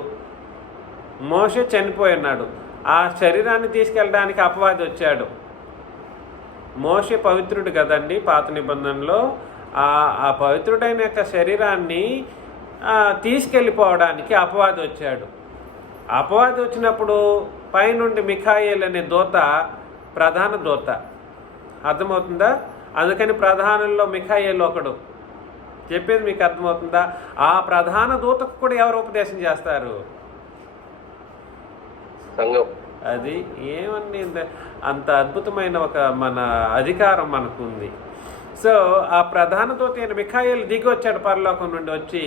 ఆ శరీరాన్ని తీసుకెళ్ళడానికి అపవాది వచ్చాడు. మోషే పవిత్రుడు కదండి పాత నిబంధనలో. ఆ పవిత్రుడైన యొక్క శరీరాన్ని తీసుకెళ్ళిపోవడానికి అపవాది వచ్చాడు. అపవాది వచ్చినప్పుడు పైనుండి మిఖాయేల్ అనే దూత ప్రధాన దూత. అర్థమవుతుందా? అందుకని ప్రధానంలో మిఖాయేల్ ఒకడు. చెప్పేది మీకు అర్థమవుతుందా? ఆ ప్రధాన దూతకు కూడా ఎవరు ఉపదేశం చేస్తారు? అది ఏమని అంత అద్భుతమైన ఒక మన అధికారం మనకుంది. సో ఆ ప్రధాన దూత అయిన మిఖాయేల్ దిగి వచ్చాడు పరలోకం నుండి. వచ్చి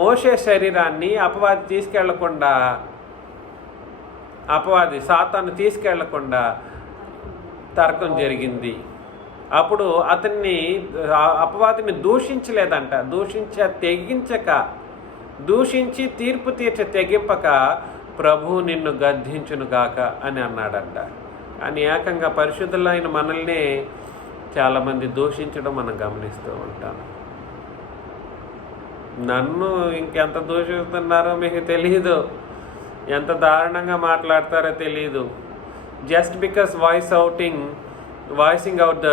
మోషే శరీరాన్ని సాతాను తీసుకెళ్లకుండా తర్కం జరిగింది. అప్పుడు అపవాదిని దూషించలేదంట. దూషించి తీర్పు తెగింపక ప్రభు నిన్ను గద్దించునుగాక అని అన్నాడంట. కానీ ఏకంగా పరిశుద్ధులైన మనల్ని చాలామంది దూషించడం మనం గమనిస్తూ ఉంటాం. నన్ను ఇంకెంత దూషిస్తున్నారో మీకు తెలియదు, ఎంత దారుణంగా మాట్లాడతారో తెలియదు. Just because voicing out the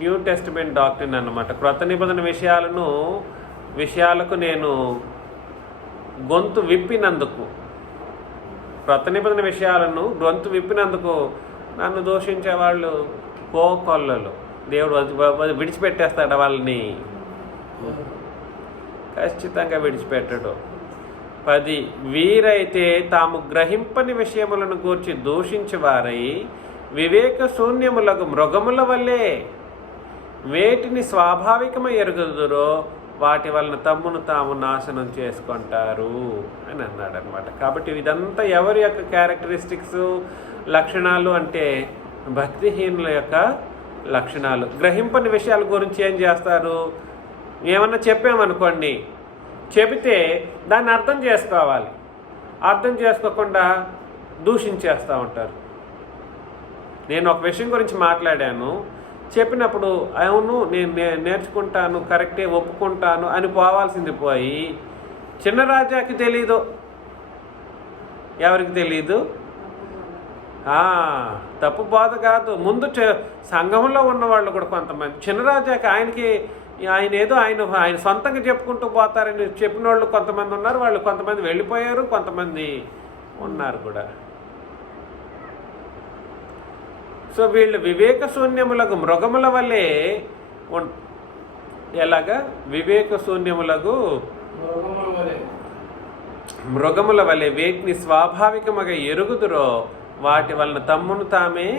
new testament doctrine అన్నమాట. క్రొత్త నిబంధన విషయాలకు నేను గొంతు విప్పినందుకు, నన్ను దూషించేవాళ్ళు కోకొల్లలు. దేవుడు విడిచిపెట్టేస్తాడు వాళ్ళని, ఖచ్చితంగా విడిచిపెట్టడు. 10 వీరైతే తాము గ్రహింపని విషయములను గూర్చి దూషించువారై వివేక శూన్యములకు మృగముల వల్లే వేటిని స్వాభావికమై ఎరుగుదురో వాటి వలన తమ్మును తాము నాశనం చేసుకుంటారు అని అన్నాడనమాట. కాబట్టి ఇదంతా ఎవరి యొక్క క్యారెక్టరిస్టిక్స్, లక్షణాలు అంటే భక్తిహీనుల యొక్క లక్షణాలు. గ్రహింపని విషయాల గురించి ఏం చేస్తారు? ఏమన్నా చెప్పామనుకోండి, చెబితే దాన్ని అర్థం చేసుకోవాలి, అర్థం చేసుకోకుండా దూషించేస్తూ ఉంటారు. నేను ఒక విషయం గురించి మాట్లాడాను, చెప్పినప్పుడు అవును నేను నేర్చుకుంటాను, కరెక్టే, ఒప్పుకుంటాను అని పోవాల్సింది పోయి చిన్న రాజాకి తెలీదు. ఎవరికి తెలీదు? తప్పు బాధ కాదు, ముందు సంఘంలో ఉన్నవాళ్ళు కూడా కొంతమంది చిన్నరాజాకి ఆయన సొంతంగా చెప్పుకుంటూ పోతారని చెప్పిన వాళ్ళు కొంతమంది ఉన్నారు. వాళ్ళు కొంతమంది వెళ్ళిపోయారు, కొంతమంది ఉన్నారు కూడా. సో వీళ్ళు వివేక శూన్యములకు మృగముల వల్లే ఎలాగా వివేక శూన్యములకు మృగముల వల్లే వేటిని స్వాభావికముగా ఎరుగుదురో వాటి వలన తమ్మును తామే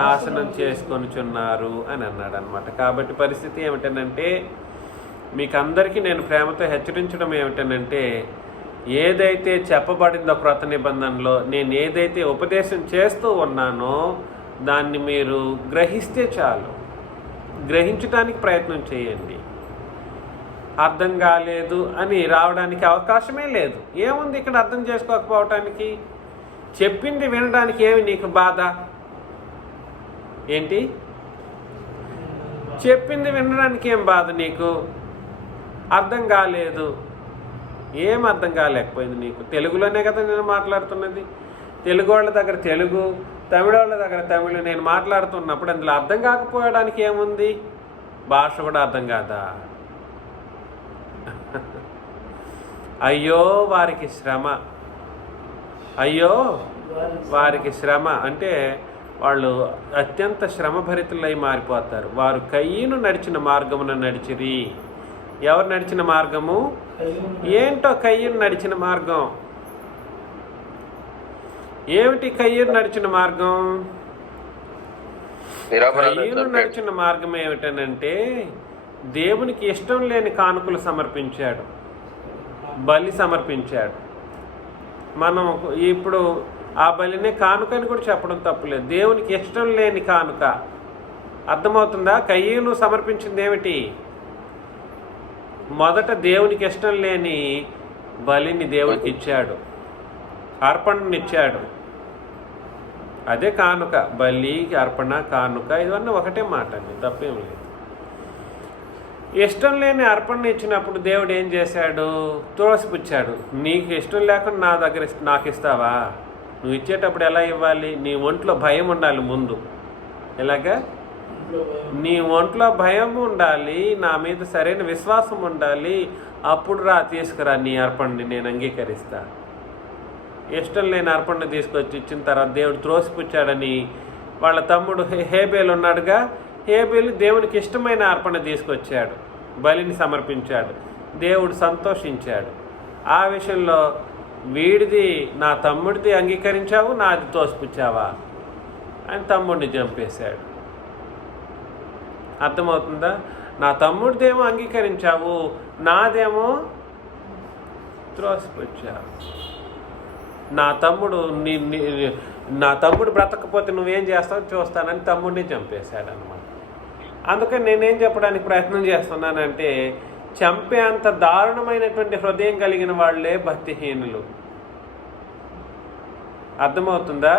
నాశనం చేసుకొనిచున్నారు అని అన్నాడు అనమాట. కాబట్టి పరిస్థితి ఏమిటనంటే, మీకు అందరికీ నేను ప్రేమతో హెచ్చరించడం ఏమిటనంటే, ఏదైతే చెప్పబడిందో క్రొత్త నిబంధనలో, నేను ఏదైతే ఉపదేశం చేస్తూ ఉన్నానో దాన్ని మీరు గ్రహిస్తే చాలు. గ్రహించడానికి ప్రయత్నం చేయండి. అర్థం కాలేదు అని రావడానికి అవకాశమే లేదు. ఏముంది ఇక్కడ అర్థం చేసుకోకపోవటానికి? చెప్పింది వినడానికి ఏమి నీకు బాధ ఏంటి? చెప్పింది వినడానికి ఏం బాధ నీకు? అర్థం కాలేదు, ఏం అర్థం కాలేకపోయింది నీకు? తెలుగులోనే కదా నేను మాట్లాడుతున్నది. తెలుగు వాళ్ళ దగ్గర తెలుగు, తమిళ వాళ్ళ దగ్గర తమిళ్. నేను మాట్లాడుతున్నప్పుడు అందులో అర్థం కాకపోవడానికి ఏముంది? భాష కూడా అర్థం కాదా? అయ్యో వారికి శ్రమ, అయ్యో వారికి శ్రమ అంటే వాళ్ళు అత్యంత శ్రమభరితులై మారిపోతారు. వారు కయ్యను నడిచిన మార్గమున నడిచిరి. ఎవరు నడిచిన మార్గము ఏంటో? కయ్యను నడిచిన మార్గం ఏమిటి? కయ్యను నడిచిన మార్గం, కయ్యను నడిచిన మార్గం ఏమిటనంటే దేవునికి ఇష్టం లేని కానుకలు సమర్పించాడు, బలి సమర్పించాడు. మనం ఇప్పుడు ఆ బలినే కానుకని కూడా చెప్పడం తప్పులేదు. దేవునికి ఇష్టం లేని కానుక, అర్థమవుతుందా? కయ్యను సమర్పించింది ఏమిటి? మొదట దేవునికి ఇష్టం లేని బలిని దేవుడికి ఇచ్చాడు, అర్పణనిచ్చాడు. అదే కానుక. బలి, అర్పణ, కానుక ఇవన్నీ ఒకటే మాట అండి, తప్పేం లేదు. ఇష్టం లేని అర్పణ ఇచ్చినప్పుడు దేవుడు ఏం చేశాడు? త్రోసిపుచ్చాడు. నీకు ఇష్టం లేకుండా నా దగ్గర నాకు ఇస్తావా? నువ్వు ఇచ్చేటప్పుడు ఎలా ఇవ్వాలి? నీ ఒంట్లో భయం ఉండాలి ముందు. ఎలాగా? నీ ఒంట్లో భయం ఉండాలి, నా మీద సరైన విశ్వాసం ఉండాలి. అప్పుడు తీసుకురా నీ అర్పణని, నేను అంగీకరిస్తా. ఇష్టం లేని అర్పణ తీసుకొచ్చి ఇచ్చిన తర్వాత దేవుడు త్రోసిపుచ్చాడని వాళ్ళ తమ్ముడు హేబేలు ఉన్నాడుగా, హేబేలు దేవునికి ఇష్టమైన అర్పణ తీసుకొచ్చాడు, బలిని సమర్పించాడు. దేవుడు సంతోషించాడు. ఆ విషయంలో వీడిది, నా తమ్ముడిది అంగీకరించావు, నాది తోసిపుచ్చావా అని తమ్ముడిని చంపేశాడు. అర్థమవుతుందా? నా తమ్ముడిదేమో అంగీకరించావు, నాదేమో త్రోసిపుచ్చావు. నా తమ్ముడు నా తమ్ముడు బ్రతకపోతే నువ్వేం చేస్తావు చూస్తానని తమ్ముడిని చంపేశాడు అనమాట. అందుకని నేనేం చెప్పడానికి ప్రయత్నం చేస్తున్నానంటే, చంపే అంత దారుణమైనటువంటి హృదయం కలిగిన వాళ్ళే భక్తిహీనులు. అర్థమవుతుందా?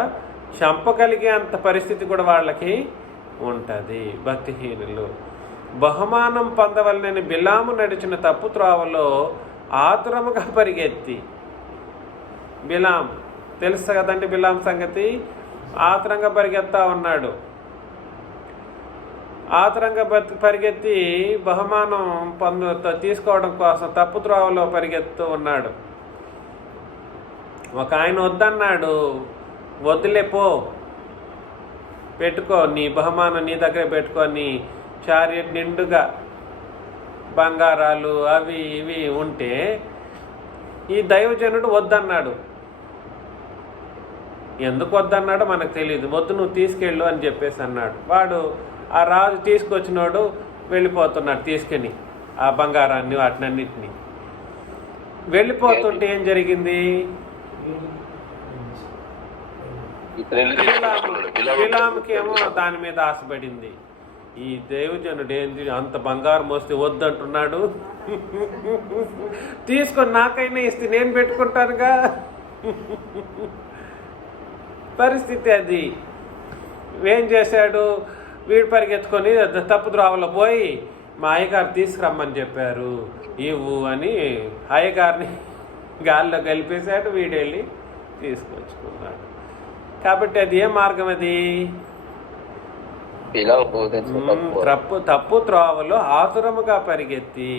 చంపగలిగే అంత పరిస్థితి కూడా వాళ్ళకి ఉంటుంది. భక్తిహీనులు బహుమానం పొందవలనని బిలాము నడిచిన తప్పు త్రోవలో ఆతురముగా పరిగెత్తి, బిలాం తెలుసు కదండి బిలాం సంగతి, ఆతురంగా పరిగెత్తా ఉన్నాడు. ఆతురంగా పరిగెత్తి బహుమానం తీసుకోవడం కోసం తప్పు త్రోవలో పరిగెత్తూ ఉన్నాడు. ఒక ఆయన వద్దన్నాడు, వదిలేపో, పెట్టుకో, నీ బహుమానం నీ దగ్గర పెట్టుకొని, చారియట్ నిండుగా బంగారాలు అవి ఇవి ఉంటే ఈ దైవజనుడు వద్దన్నాడు. ఎందుకు వద్దన్నాడో మనకు తెలియదు. వద్దు, నువ్వు తీసుకెళ్ళు అని చెప్పేసి అన్నాడు. వాడు ఆ రాజు తీసుకొచ్చినోడు వెళ్ళిపోతున్నాడు తీసుకుని ఆ బంగారాన్ని వాటినన్నిటినీ. వెళ్ళిపోతుంటే ఏం జరిగింది? బిలాముకి ఏమో దాని మీద ఆశపడింది. ఈ దేవజనుడు ఏంది అంత బంగారం వస్తే వద్దంటున్నాడు, తీసుకొని నాకైనా ఇస్తే నేను పెట్టుకుంటానుగా. పరిస్థితి అది. ఏం చేశాడు? వీడు పరిగెత్తుకొని తప్పు ద్రోవలో పోయి మా అయ్యగారు తీసుకురమ్మని చెప్పారు, ఇవ్వు అని అయ్యగారిని గాల్లో కలిపేశాడు. వీడు వెళ్ళి తీసుకొచ్చుకున్నాడు. కాబట్టి అది ఏ మార్గం? అది తప్పు త్రోవలో ఆతురముగా పరిగెత్తి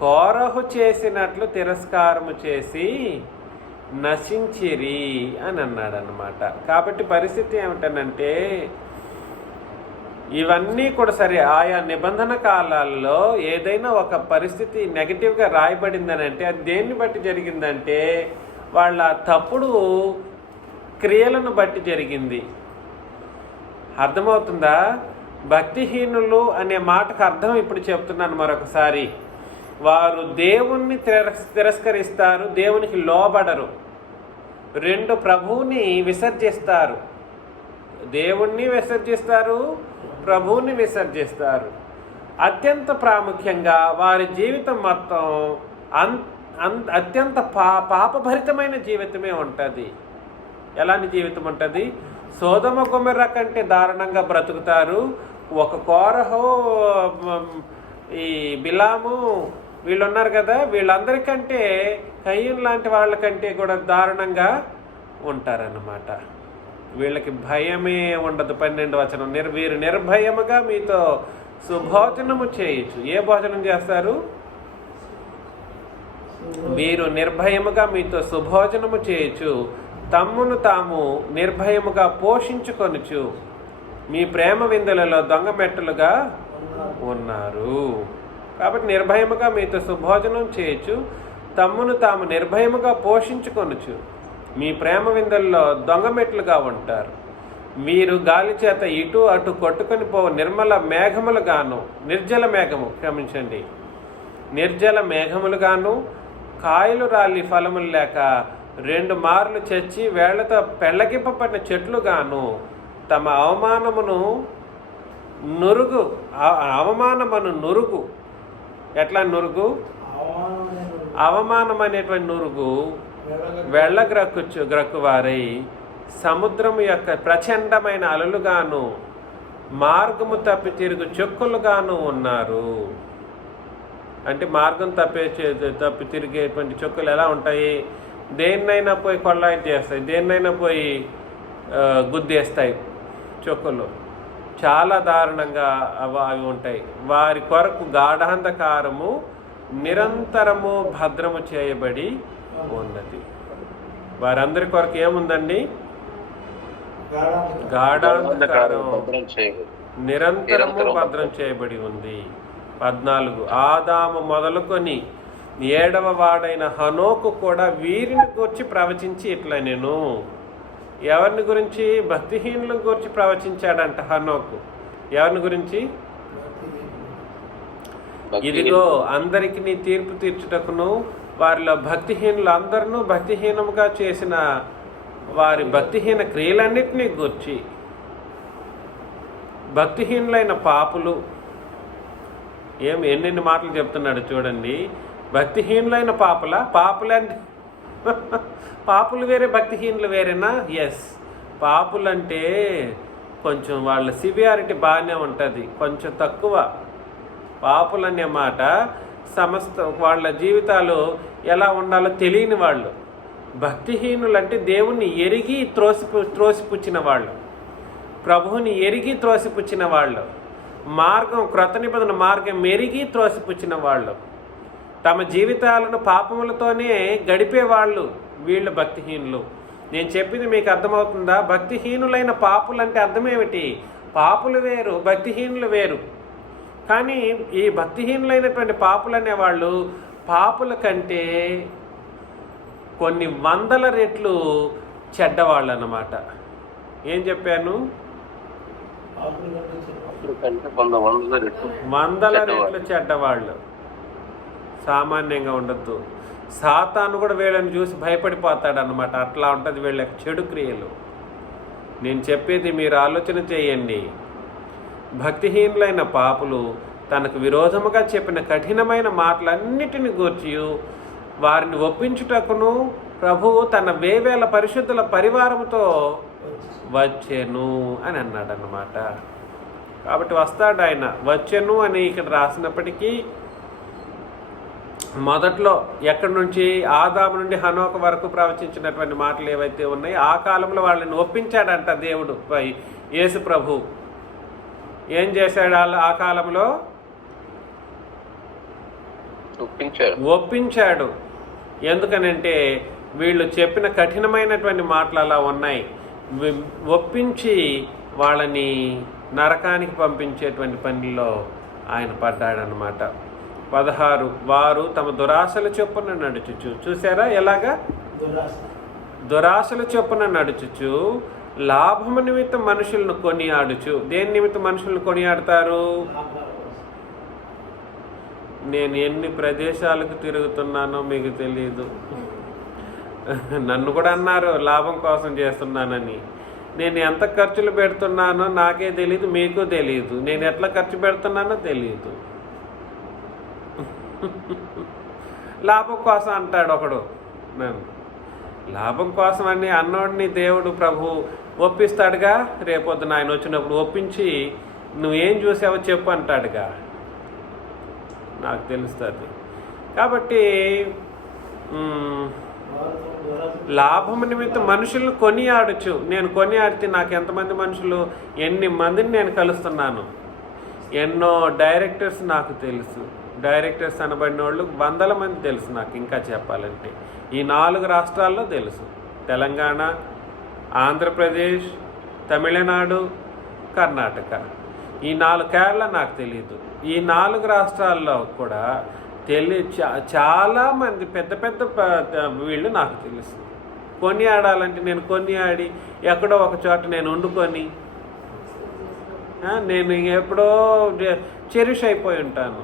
కోరహు చేసినట్లు తిరస్కారము చేసి నశించిరి అని అన్నాడు అన్నమాట. కాబట్టి పరిస్థితి ఏమిటనంటే, ఇవన్నీ కూడా సరే, ఆయా నిబంధన కాలాల్లో ఏదైనా ఒక పరిస్థితి నెగిటివ్గా రాయబడిందని అంటే అది దేన్ని బట్టి జరిగిందంటే వాళ్ళ తప్పుడు క్రియలను బట్టి జరిగింది. అర్థమవుతుందా? భక్తిహీనులు అనే మాటకు అర్థం ఇప్పుడు చెప్తున్నాను మరొకసారి. వారు దేవుణ్ణి తిరస్కరిస్తారు, దేవునికి లోబడరు. రెండు, ప్రభువుని విసర్జిస్తారు. దేవుణ్ణి విసర్జిస్తారు, ప్రభువుని విసర్జిస్తారు. అత్యంత ప్రాముఖ్యంగా వారి జీవితం మొత్తం అత్యంత పాపభరితమైన జీవితమే ఉంటుంది. ఎలాంటి జీవితం ఉంటుంది? సోదమ గొమొర్రా కంటే దారుణంగా బ్రతుకుతారు. ఒక కోరహు, ఈ బిలాము, వీళ్ళు ఉన్నారు కదా, వీళ్ళందరికంటే కయ్యూను లాంటి వాళ్ళకంటే కూడా దారుణంగా ఉంటారన్నమాట. వీళ్ళకి భయమే ఉండదు. 12వ వచనం, వీరు నిర్భయముగా మీతో సుభోజనము చేయొచ్చు. ఏ భోజనం చేస్తారు? వీరు నిర్భయముగా మీతో సుభోజనము చేయొచ్చు, తమ్మును తాము నిర్భయముగా పోషించుకొనుచు మీ ప్రేమ విందులలో దొంగ మెట్టలుగా ఉన్నారు. కాబట్టి నిర్భయముగా మీతో సుభోజనం చేయొచ్చు, తమ్మును తాము నిర్భయముగా పోషించుకొనుచు మీ ప్రేమ విందుల్లో దొంగ మెట్లుగా ఉంటారు. మీరు గాలి చేత ఇటు అటు కొట్టుకొని పో నిర్జల మేఘములుగాను, కాయలు రాలి ఫలములు లేక 2 మార్లు చచ్చి వేళ్లతో పెళ్లగింపబడిన చెట్లుగాను తమ అవమానమును నురుగు. ఎట్లా నురుగు? అవమానం అనేటువంటి నురుగు గ్రక్కువారై సముద్రము యొక్క ప్రచండమైన అలలుగాను మార్గము తప్పి తిరుగు చొక్కులుగాను ఉన్నారు. అంటే మార్గం తప్పి తిరిగేటువంటి చొక్కులు ఎలా ఉంటాయి? దేన్నైనా పోయి కొల్లాయి చేస్తాయి, దేన్నైనా పోయి గుద్దేస్తాయి. చొక్కులు చాలా దారుణంగా అవి ఉంటాయి. వారి కొరకు గాఢాంధకారము నిరంతరము భద్రము చేయబడి ఉన్నది. వారందరి కొరకు ఏముందండి? గాఢాంధకారం నిరంతరము భద్రం చేయబడి ఉంది. 14, ఆదాము మొదలుకొని 7వ వాడైన హనోకు కూడా వీరిని గురించి ప్రవచించి ఇట్లా, నేను ఎవరిని గురించి? భక్తిహీనుల గురించి ప్రవచించాడంట హనోకు. ఎవరిని గురించి? ఇదిగో అందరికి నీ తీర్పు తీర్చుటకును వారిలో భక్తిహీనులు అందరినూ భక్తిహీనముగా చేసిన వారి భక్తిహీన క్రియలన్నింటినీ గూర్చి, భక్తిహీనులైన పాపులు, ఎన్నెన్ని మాటలు చెప్తున్నాడు చూడండి. భక్తిహీనులైన పాపులంటే పాపులు వేరే, భక్తిహీనులు వేరేనా? ఎస్. పాపులంటే కొంచెం వాళ్ళ సివియారిటీ బాగానే ఉంటుంది, కొంచెం తక్కువ. పాపులనే మాట సమస్త వాళ్ళ జీవితాలు ఎలా ఉండాలో తెలియని వాళ్ళు. భక్తిహీనులు అంటే దేవుణ్ణి ఎరిగి త్రోసిపుచ్చిన వాళ్ళు, ప్రభువుని ఎరిగి త్రోసిపుచ్చిన వాళ్ళు, క్రొత్త నిబంధన మార్గం ఎరిగి త్రోసిపుచ్చిన వాళ్ళు, తమ జీవితాలను పాపములతోనే గడిపేవాళ్ళు వీళ్ళు భక్తిహీనులు. నేను చెప్పింది మీకు అర్థమవుతుందా? భక్తిహీనులైన పాపులు అంటే అర్థమేమిటి? పాపులు వేరు, భక్తిహీనులు వేరు. కానీ ఈ భక్తిహీనులైనటువంటి పాపులు అనేవాళ్ళు పాపుల కంటే కొన్ని వందల రెట్లు చెడ్డవాళ్ళు అన్నమాట. ఏం చెప్పాను? వందల రెట్లు చెడ్డవాళ్ళు. సామాన్యంగా ఉండద్దు. సాతాను కూడా వీళ్ళని చూసి భయపడిపోతాడు అన్నమాట. అట్లా ఉంటుంది వీళ్ళ చెడు క్రియలు. నేను చెప్పేది మీరు ఆలోచన చేయండి. భక్తిహీనులైన పాపులు తనకు విరోధముగా చెప్పిన కఠినమైన మాటలన్నిటిని గూర్చి వారిని ఒప్పించుటకును ప్రభువు తన వేవేల పరిశుద్ధుల పరివారంతో వచ్చెను అని అన్నాడు అన్నమాట. కాబట్టి వస్తాడు ఆయన. వచ్చెను అని ఇక్కడ రాసినప్పటికీ మొదట్లో ఎక్కడి నుంచి ఆదాము నుండి హనోక వరకు ప్రవచించినటువంటి మాటలు ఏవైతే ఉన్నాయో ఆ కాలంలో వాళ్ళని ఒప్పించాడంట దేవుడు. యేసు ప్రభు ఏం చేశాడు? ఆ కాలంలో ఒప్పించాడు. ఎందుకనంటే వీళ్ళు చెప్పిన కఠినమైనటువంటి మాటలు అలా ఉన్నాయి. ఒప్పించి వాళ్ళని నరకానికి పంపించేటువంటి పనిలో ఆయన పడ్డాడనమాట. 16 వారు తమ దురాశల చొప్పున నడుచుచు. చూసారా ఎలాగా? దురాశల చొప్పున నడుచుచు లాభము నిమిత్తం మనుషులను కొనియాడుచు. దేని నిమిత్తం మనుషులను కొనియాడతారు? నేను ఎన్ని ప్రదేశాలకు తిరుగుతున్నానో మీకు తెలియదు. నన్ను కూడా అన్నారు లాభం కోసం చేస్తున్నానని. నేను ఎంత ఖర్చులు పెడుతున్నానో నాకే తెలియదు, మీకు తెలియదు. నేను ఎట్లా ఖర్చు పెడుతున్నానో తెలియదు. లాభం కోసం అంటాడు ఒకడు. నేను లాభం కోసం అని అన్నోడిని దేవుడు ప్రభు ఒప్పిస్తాడుగా. రేపొద్దున ఆయన వచ్చినప్పుడు ఒప్పించి నువ్వేం చూసావో చెప్పు అంటాడుగా. నాకు తెలుస్తుంది. కాబట్టి లాభము నిమిత్తం మనుషులను కొనియాడచ్చు. నేను కొనియాడితే నాకు ఎంతమంది మనుషులు, ఎన్ని మందిని నేను కలుస్తున్నాను. ఎన్నో డైరెక్టర్స్ నాకు తెలుసు. డైరెక్టర్స్ అనబడిన వాళ్ళు వందల మంది తెలుసు నాకు. ఇంకా చెప్పాలంటే ఈ 4 రాష్ట్రాల్లో తెలుసు. తెలంగాణ, ఆంధ్రప్రదేశ్, తమిళనాడు, కర్ణాటక. ఈ 4 కేరళ నాకు తెలియదు. ఈ 4 రాష్ట్రాల్లో కూడా చాలామంది పెద్ద పెద్ద వీళ్ళు నాకు తెలుసు. కొనియాడాలంటే నేను కొనియాడి ఎక్కడో ఒక చోట నేను వండుకొని నేను ఎప్పుడో చెరిష్ అయిపోయి ఉంటాను.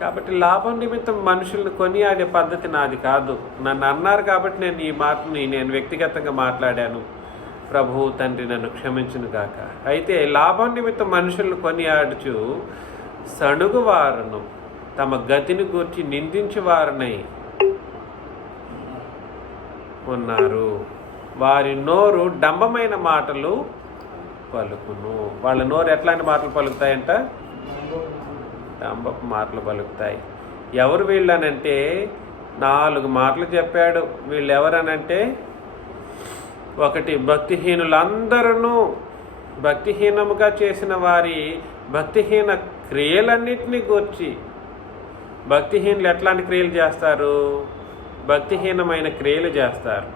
కాబట్టి లాభం నిమిత్తం మనుషులను కొనియాడే పద్ధతి నాది కాదు. నన్ను అన్నారు కాబట్టి నేను ఈ మాటని నేను వ్యక్తిగతంగా మాట్లాడాను. ప్రభువు తండ్రి నన్ను క్షమించును గాక. అయితే లాభం నిమిత్తం మనుషులను కొనియాడుచు సణుగువారును తమ గతిని గూర్చి నిందించువారనై ఉన్నారు. వారి నోరు డంబమైన మాటలు పలుకును. వాళ్ళ నోరు ఎట్లాంటి మాటలు పలుకుతాయంట? డంబపు మాటలు పలుకుతాయి. ఎవరు వీళ్ళనంటే 4 మాటలు చెప్పాడు. వీళ్ళు ఎవరనంటే, ఒకటి భక్తిహీనులందరూ భక్తిహీనముగా చేసిన వారి భక్తిహీన క్రియలన్నిటినీ గూర్చి. భక్తిహీనులు ఎట్లాంటి క్రియలు చేస్తారు? భక్తిహీనమైన క్రియలు చేస్తారు.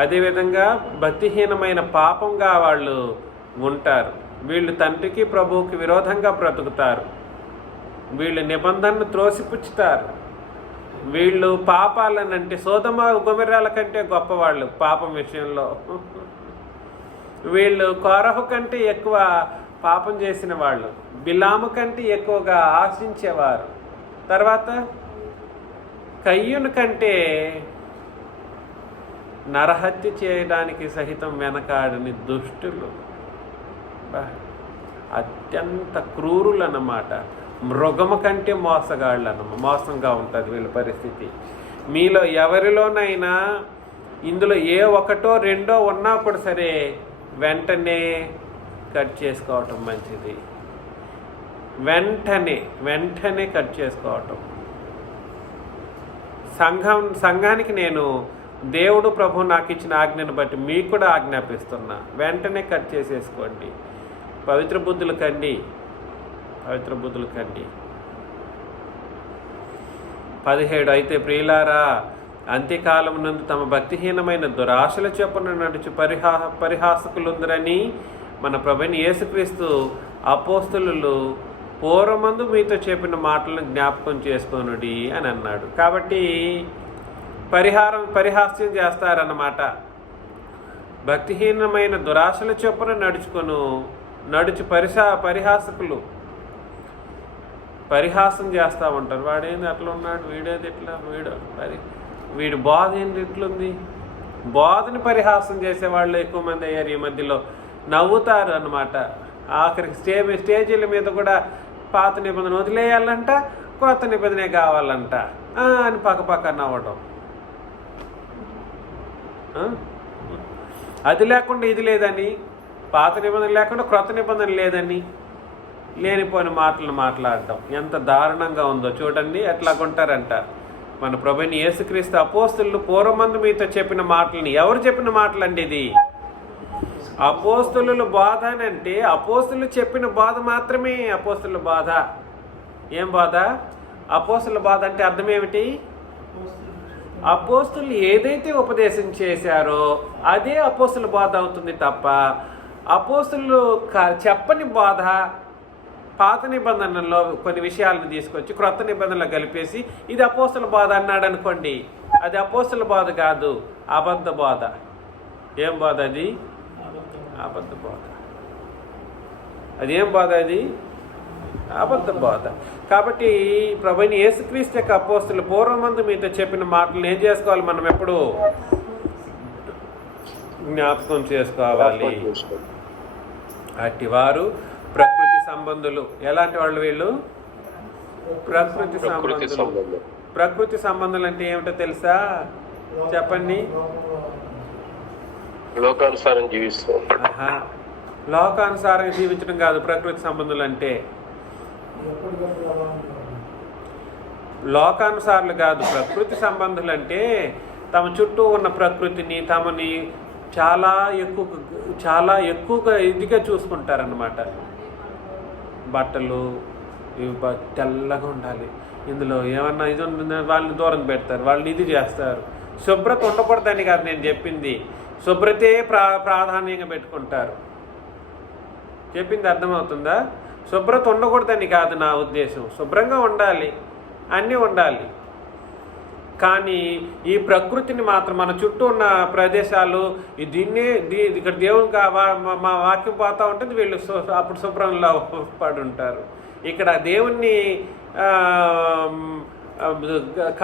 అదేవిధంగా భక్తిహీనమైన పాపంగా వాళ్ళు ఉంటారు. వీళ్ళు తండ్రికి ప్రభువుకి విరోధంగా బ్రతుకుతారు. వీళ్ళు నిబంధనను త్రోసిపుచ్చుతారు. వీళ్ళు పాపాలనంటే సోదమ గొమెర్రాల కంటే గొప్పవాళ్ళు పాపం విషయంలో. వీళ్ళు కోరహు కంటే ఎక్కువ పాపం చేసిన వాళ్ళు, బిలాము కంటే ఎక్కువగా ఆశించేవారు. తర్వాత కయ్యూను కంటే నరహత్య చేయడానికి సహితం వెనకాడని దుష్టులు. అత్యంత క్రూరులు అన్నమాట. మృగము కంటే మోసగాళ్ళు మోసంగా ఉంటుంది వీళ్ళ పరిస్థితి. మీలో ఎవరిలోనైనా ఇందులో ఏ ఒకటో రెండో ఉన్నా కూడా సరే వెంటనే కట్ చేసుకోవటం మంచిది. వెంటనే కట్ చేసుకోవటం. సంఘానికి నేను దేవుడు ప్రభు నాకు ఇచ్చిన ఆజ్ఞను బట్టి మీకు కూడా ఆజ్ఞాపిస్తున్నా, వెంటనే కట్ చేసేసుకోండి. పవిత్ర బుద్ధులు కండి. 17 అయితే ప్రియులారా, అంత్యకాలం నందు తమ భక్తిహీనమైన దురాశల చొప్పున నడుచు పరిహాసకులుందరని మన ప్రభుని యేసుక్రీస్తు అపోస్తలులు పూర్వమందు మీతో చెప్పిన మాటలను జ్ఞాపకం చేసుకోనుడి అని అన్నాడు. కాబట్టి పరిహాస్యం చేస్తారన్నమాట. భక్తిహీనమైన దురాశల చొప్పున నడుచు పరిహాసకులు పరిహాసం చేస్తూ ఉంటారు. వాడేంది అట్లా ఉన్నాడు, వీడేది ఇట్లా, వీడు బోధ ఏంది ఇట్లుంది. బోధని పరిహాసం చేసేవాళ్ళు ఎక్కువ మంది అయ్యారు ఈ మధ్యలో. నవ్వుతారు అన్నమాట. ఆఖరికి స్టేజీల మీద కూడా పాత నిబంధన వదిలేయాలంట, కొత్త నిబంధనే కావాలంట అని పక్క నవ్వడం. అది లేకుండా ఇది లేదని, పాత నిబంధన లేకుండా క్రొత్త నిబంధన లేదని లేనిపోయిన మాటలు మాట్లాడటం ఎంత దారుణంగా ఉందో చూడండి. ఎట్లా కొంటారంట. మన ప్రభుని యేసుక్రీస్తు అపోస్తులు పూర్వమందు మీతో చెప్పిన మాటలని, ఎవరు చెప్పిన మాటలండి ఇది? అపోస్తుల బాధ అని అంటే అపోస్తులు చెప్పిన బాధ మాత్రమే అపోస్తుల బాధ. ఏం బాధ? అపోస్తుల బాధ అంటే అర్థం ఏమిటి? అపోస్తులు ఏదైతే ఉపదేశం చేశారో అదే అపోస్తుల బాధ అవుతుంది తప్ప అపోస్తులు చెప్పని బాధ పాత నిబంధనల్లో కొన్ని విషయాలను తీసుకొచ్చి క్రొత్త నిబంధనలు కలిపేసి ఇది అపోస్తుల బాధ అన్నాడు అనుకోండి, అది అపోస్తుల బాధ కాదు, అబద్ధ బాధ. ఏం బాధ అది? అబద్ధ బాధ. అదేం బాధ? అది అబద్ధ బాధ. కాబట్టి ప్రభుని యేసుక్రీస్తు యొక్క అపోస్తులు పూర్వమందు మీతో చెప్పిన మాటలు ఏం చేసుకోవాలి? మనం ఎప్పుడు జ్ఞాపకం చేసుకోవాలి. అట్టివారు ప్రకృతి సంబంధులు. ఎలాంటి వాళ్ళు వీళ్ళు? ప్రకృతి సంబంధులు. ప్రకృతి సంబంధులు అంటే ఏమిటో తెలుసా? చెప్పండి. లోకానుసారం జీవిస్తూ లోకానుసారంగా జీవించడం కాదు ప్రకృతి సంబంధులు అంటే. లోకానుసారులు కాదు. ప్రకృతి సంబంధులు అంటే తమ చుట్టూ ఉన్న ప్రకృతిని తమని చాలా ఎక్కువగా ఇదిగా చూసుకుంటారన్నమాట. బట్టలు ఇవి తెల్లగా ఉండాలి, ఇందులో ఏమన్నా ఇది ఉంటుందని వాళ్ళని దూరం పెడతారు, వాళ్ళని ఇది చేస్తారు. శుభ్రత ఉండకూడదని కాదు నేను చెప్పింది, శుభ్రతే ప్రాధాన్యంగా పెట్టుకుంటారు. చెప్పింది అర్థమవుతుందా? శుభ్రత ఉండకూడదని కాదు నా ఉద్దేశం. శుభ్రంగా ఉండాలి, అన్నీ ఉండాలి. కానీ ఈ ప్రకృతిని మాత్రం మన చుట్టూ ఉన్న ప్రదేశాలు ఇక్కడ దేవునికి మా వాక్యం పోతూ ఉంటుంది, వీళ్ళు అప్పుడు శుభ్రంలో పడి ఉంటారు. ఇక్కడ దేవుణ్ణి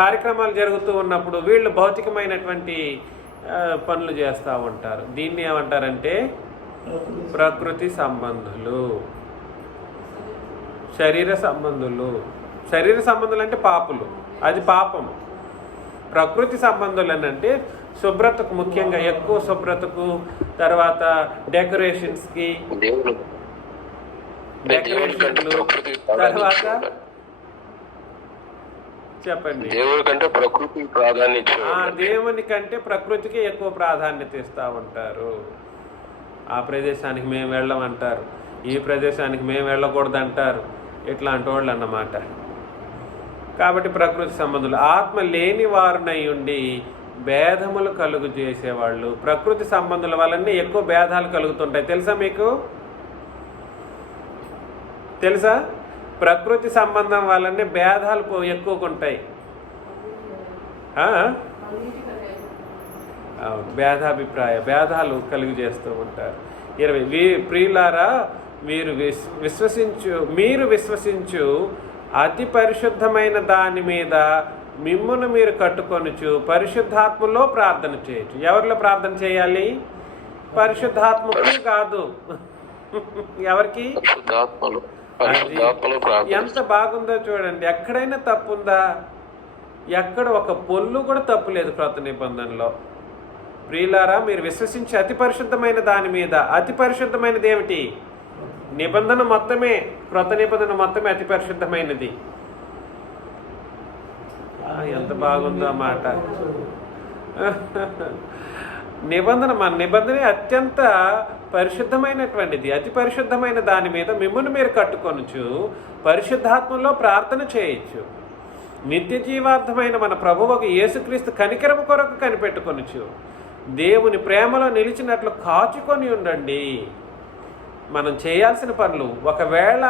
కార్యక్రమాలు జరుగుతూ ఉన్నప్పుడు వీళ్ళు భౌతికమైనటువంటి పనులు చేస్తూ ఉంటారు. దీన్ని ఏమంటారంటే ప్రకృతి సంబంధులు, శరీర సంబంధులు. శరీర సంబంధులు అంటే పాపులు, అది పాపం. ప్రకృతి సంబంధులు అని అంటే శుభ్రతకు, ముఖ్యంగా ఎక్కువ శుభ్రతకు, తర్వాత డెకరేషన్స్కి, తర్వాత చెప్పండి దేవుని కంటే ప్రకృతికి ఎక్కువ ప్రాధాన్యత ఇస్తూ ఉంటారు. ఆ ప్రదేశానికి మేము వెళ్ళమంటారు, ఈ ప్రదేశానికి మేము వెళ్ళకూడదు అంటారు, ఇట్లాంటి వాళ్ళు అన్నమాట. కాబట్టి ప్రకృతి సంబంధులు. ఆత్మ లేని వారునై ఉండి భేదములు కలుగు చేసేవాళ్ళు. ప్రకృతి సంబంధుల వల్లనే ఎక్కువ భేదాలు కలుగుతుంటాయి. తెలుసా మీకు? తెలుసా? ప్రకృతి సంబంధం వల్లనే భేదాలు ఎక్కువగా ఉంటాయి. భేదాలు కలుగు చేస్తూ ఉంటారు. 20 ప్రియులారా, మీరు విశ్వసించు అతి పరిశుద్ధమైన దాని మీద మిమ్మును మీరు కట్టుకొనుచు పరిశుద్ధాత్మలో ప్రార్థన చేయొచ్చు. ఎవరిలో ప్రార్థన చేయాలి? పరిశుద్ధాత్మకు కాదు. ఎవరికి? ఎంత బాగుందో చూడండి. ఎక్కడైనా తప్పుందా? ఎక్కడ ఒక పొల్లు కూడా తప్పు లేదు క్రొత్త నిబంధనలో. ప్రియులారా, మీరు విశ్వసించే అతి పరిశుద్ధమైన దాని మీద, అతి పరిశుద్ధమైనది ఏమిటి? నిబంధన మొత్తమే, క్రొత్త నిబంధన మొత్తమే అతి పరిశుద్ధమైనది. ఎంత బాగుందో మాట. మన నిబంధన అత్యంత పరిశుద్ధమైనటువంటిది. అతి పరిశుద్ధమైన దాని మీద మిమ్మల్ని మీరు కట్టుకొనుచు పరిశుద్ధాత్మలో ప్రార్థన చేయొచ్చు. నిత్య జీవార్థమైన మన ప్రభువుకు యేసుక్రీస్తు కనికరము కొరకు కనిపెట్టుకొనుచు దేవుని ప్రేమలో నిలిచినట్లు కాచుకొని ఉండండి. మనం చేయాల్సిన పనులు, ఒకవేళ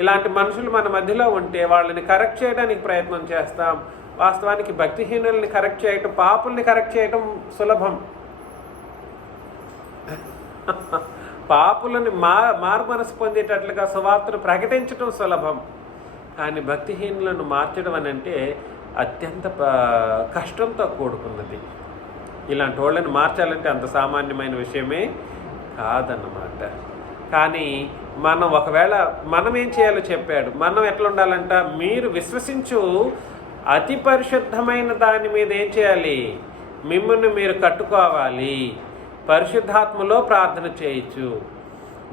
ఇలాంటి మనుషులు మన మధ్యలో ఉంటే వాళ్ళని కరెక్ట్ చేయడానికి ప్రయత్నం చేస్తాం. వాస్తవానికి భక్తిహీనుల్ని కరెక్ట్ చేయటం, పాపుల్ని కరెక్ట్ చేయటం సులభం. పాపులని మారు మనసు పొందేటట్లుగా సువార్తను ప్రకటించడం సులభం. కానీ భక్తిహీనులను మార్చడం అని అంటే అత్యంత కష్టంతో కూడుకున్నది. ఇలాంటి వాళ్ళని మార్చాలంటే అంత సామాన్యమైన విషయమే కాదన్నమాట. కానీ ఒకవేళ మనం ఏం చేయాలో చెప్పాడు. మనం ఎట్లా ఉండాలంట? మీరు విశ్వసించు అతి పరిశుద్ధమైన దాని మీద ఏం చేయాలి? మిమ్మల్ని మీరు కట్టుకోవాలి. పరిశుద్ధాత్మలో ప్రార్థన చేయొచ్చు.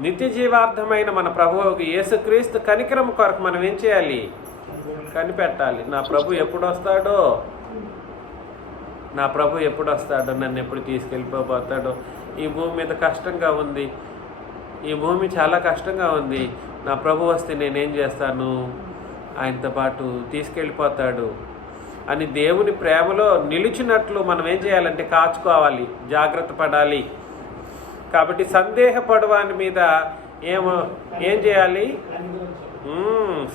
నిత్య జీవార్థమైన మన ప్రభువుకి యేసుక్రీస్తు కనికరం కొరకు మనం ఏం చేయాలి? కనిపెట్టాలి. నా ప్రభు ఎప్పుడు వస్తాడో, నన్ను ఎప్పుడు తీసుకెళ్ళిపోతాడో, ఈ భూమి మీద కష్టంగా ఉంది, ఈ భూమి చాలా కష్టంగా ఉంది, నా ప్రభు వస్తే నేనేం చేస్తాను? ఆయనతో పాటు తీసుకెళ్ళిపోతాడు అని దేవుని ప్రేమలో నిలిచినట్లు మనం ఏం చేయాలంటే కాచుకోవాలి, జాగ్రత్త పడాలి. కాబట్టి సందేహపడువాని మీద ఏం చేయాలి?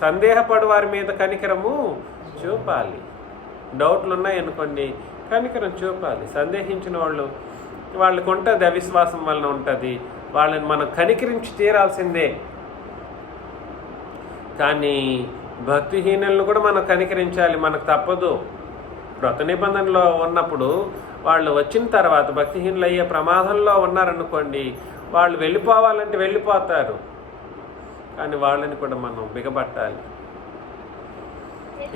సందేహపడు వారి మీద కనికరము చూపాలి. డౌట్లు ఉన్నాయనుకోండి, కనికరం చూపాలి. సందేహించిన వాళ్ళకు ఉంటుంది, అవిశ్వాసం వలన ఉంటుంది. వాళ్ళని మనం కనికరించి తీరాల్సిందే. కానీ భక్తిహీనులను కూడా మనం కనికరించాలి, మనకు తప్పదు. క్రొత్త నిబంధనలో ఉన్నప్పుడు వాళ్ళు వచ్చిన తర్వాత భక్తిహీనులు అయ్యే ప్రమాదంలో ఉన్నారనుకోండి, వాళ్ళు వెళ్ళిపోవాలంటే వెళ్ళిపోతారు. కానీ వాళ్ళని కూడా మనం బిగబట్టాలి.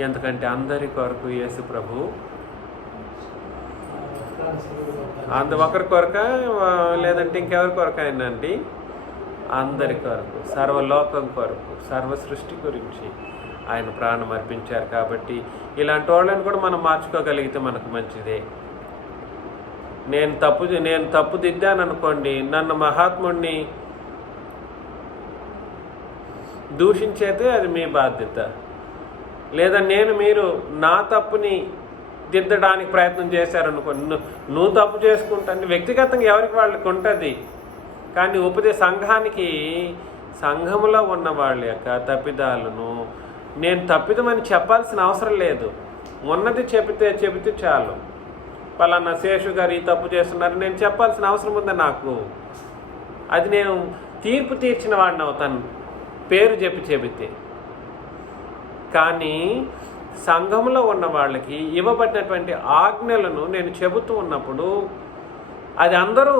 ఎందుకంటే అందరి కొరకు యేసు ప్రభు, ఒకరి కొరక లేదంటే ఇంకెవరి కొరక అయినండి? అందరి కొరకు, సర్వలోకం కొరకు, సర్వ సృష్టి గురించి ఆయన ప్రాణం అర్పించారు. కాబట్టి ఇలాంటి వాళ్ళని కూడా మనం మార్చుకోగలిగితే మనకు మంచిదే. నేను తప్పు దిద్దాను అనుకోండి, నన్ను మహాత్ముడిని దూషించేదే అది మీ బాధ్యత. లేదా మీరు నా తప్పుని దిద్దడానికి ప్రయత్నం చేశారనుకోండి, నువ్వు తప్పు చేసుకుంటాను. వ్యక్తిగతంగా ఎవరికి వాళ్ళకి ఉంటుంది. కానీ సంఘంలో ఉన్న వాళ్ళ యొక్క తప్పిదాలను నేను తప్పిదమని చెప్పాల్సిన అవసరం లేదు. ఉన్నది చెబితే చాలు. పలానా శేషు గారు ఈ తప్పు చేస్తున్నారు నేను చెప్పాల్సిన అవసరం ఉందా నాకు? అది నేను తీర్పు తీర్చిన వాడిని అవుతాను పేరు చెబితే. కానీ సంఘంలో ఉన్న వాళ్ళకి ఇవ్వబడినటువంటి ఆజ్ఞలను నేను చెబుతూ ఉన్నప్పుడు అది అందరూ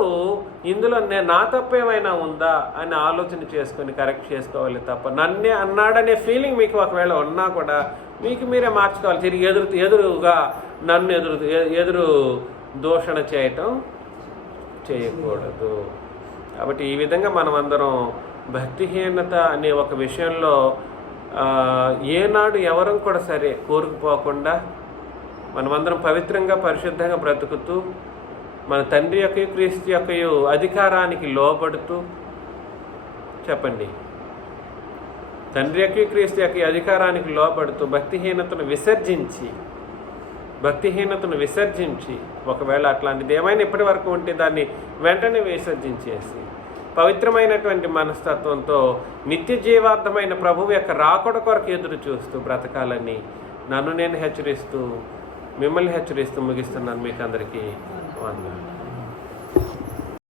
ఇందులో నా తప్పు ఏమైనా ఉందా అని ఆలోచన చేసుకొని కరెక్ట్ చేసుకోవాలి తప్ప, నన్నే అన్నాడనే ఫీలింగ్ మీకు ఒకవేళ ఉన్నా కూడా మీకు మీరే మార్చుకోవాలి. తిరిగి ఎదురుగా నన్ను ఎదురు దూషణ చేయకూడదు. కాబట్టి ఈ విధంగా మనం అందరం భక్తిహీనత అనే ఒక విషయంలో ఏనాడు ఎవరం కూడా సరే కోరుకుపోకుండా మనమందరం పవిత్రంగా పరిశుద్ధంగా బ్రతుకుతూ మన తండ్రి యొక్క క్రీస్తు యొక్క అధికారానికి లోబడుతూ, చెప్పండి, తండ్రి యొక్క క్రీస్తు యొక్క అధికారానికి లోబడుతూ భక్తిహీనతను విసర్జించి ఒకవేళ అట్లాంటిది ఏమైనా ఇప్పటి వరకు ఉంటే దాన్ని వెంటనే విసర్జించేసి పవిత్రమైనటువంటి మనస్తత్వంతో నిత్య జీవార్థమైన ప్రభువు యొక్క రాకడ కొరకు ఎదురు చూస్తూ బ్రతకాలని నన్ను నేను హెచ్చరిస్తూ మిమ్మల్ని హెచ్చరిస్తూ ముగిస్తున్నాను. మీకు అందరికీ వందనాలు.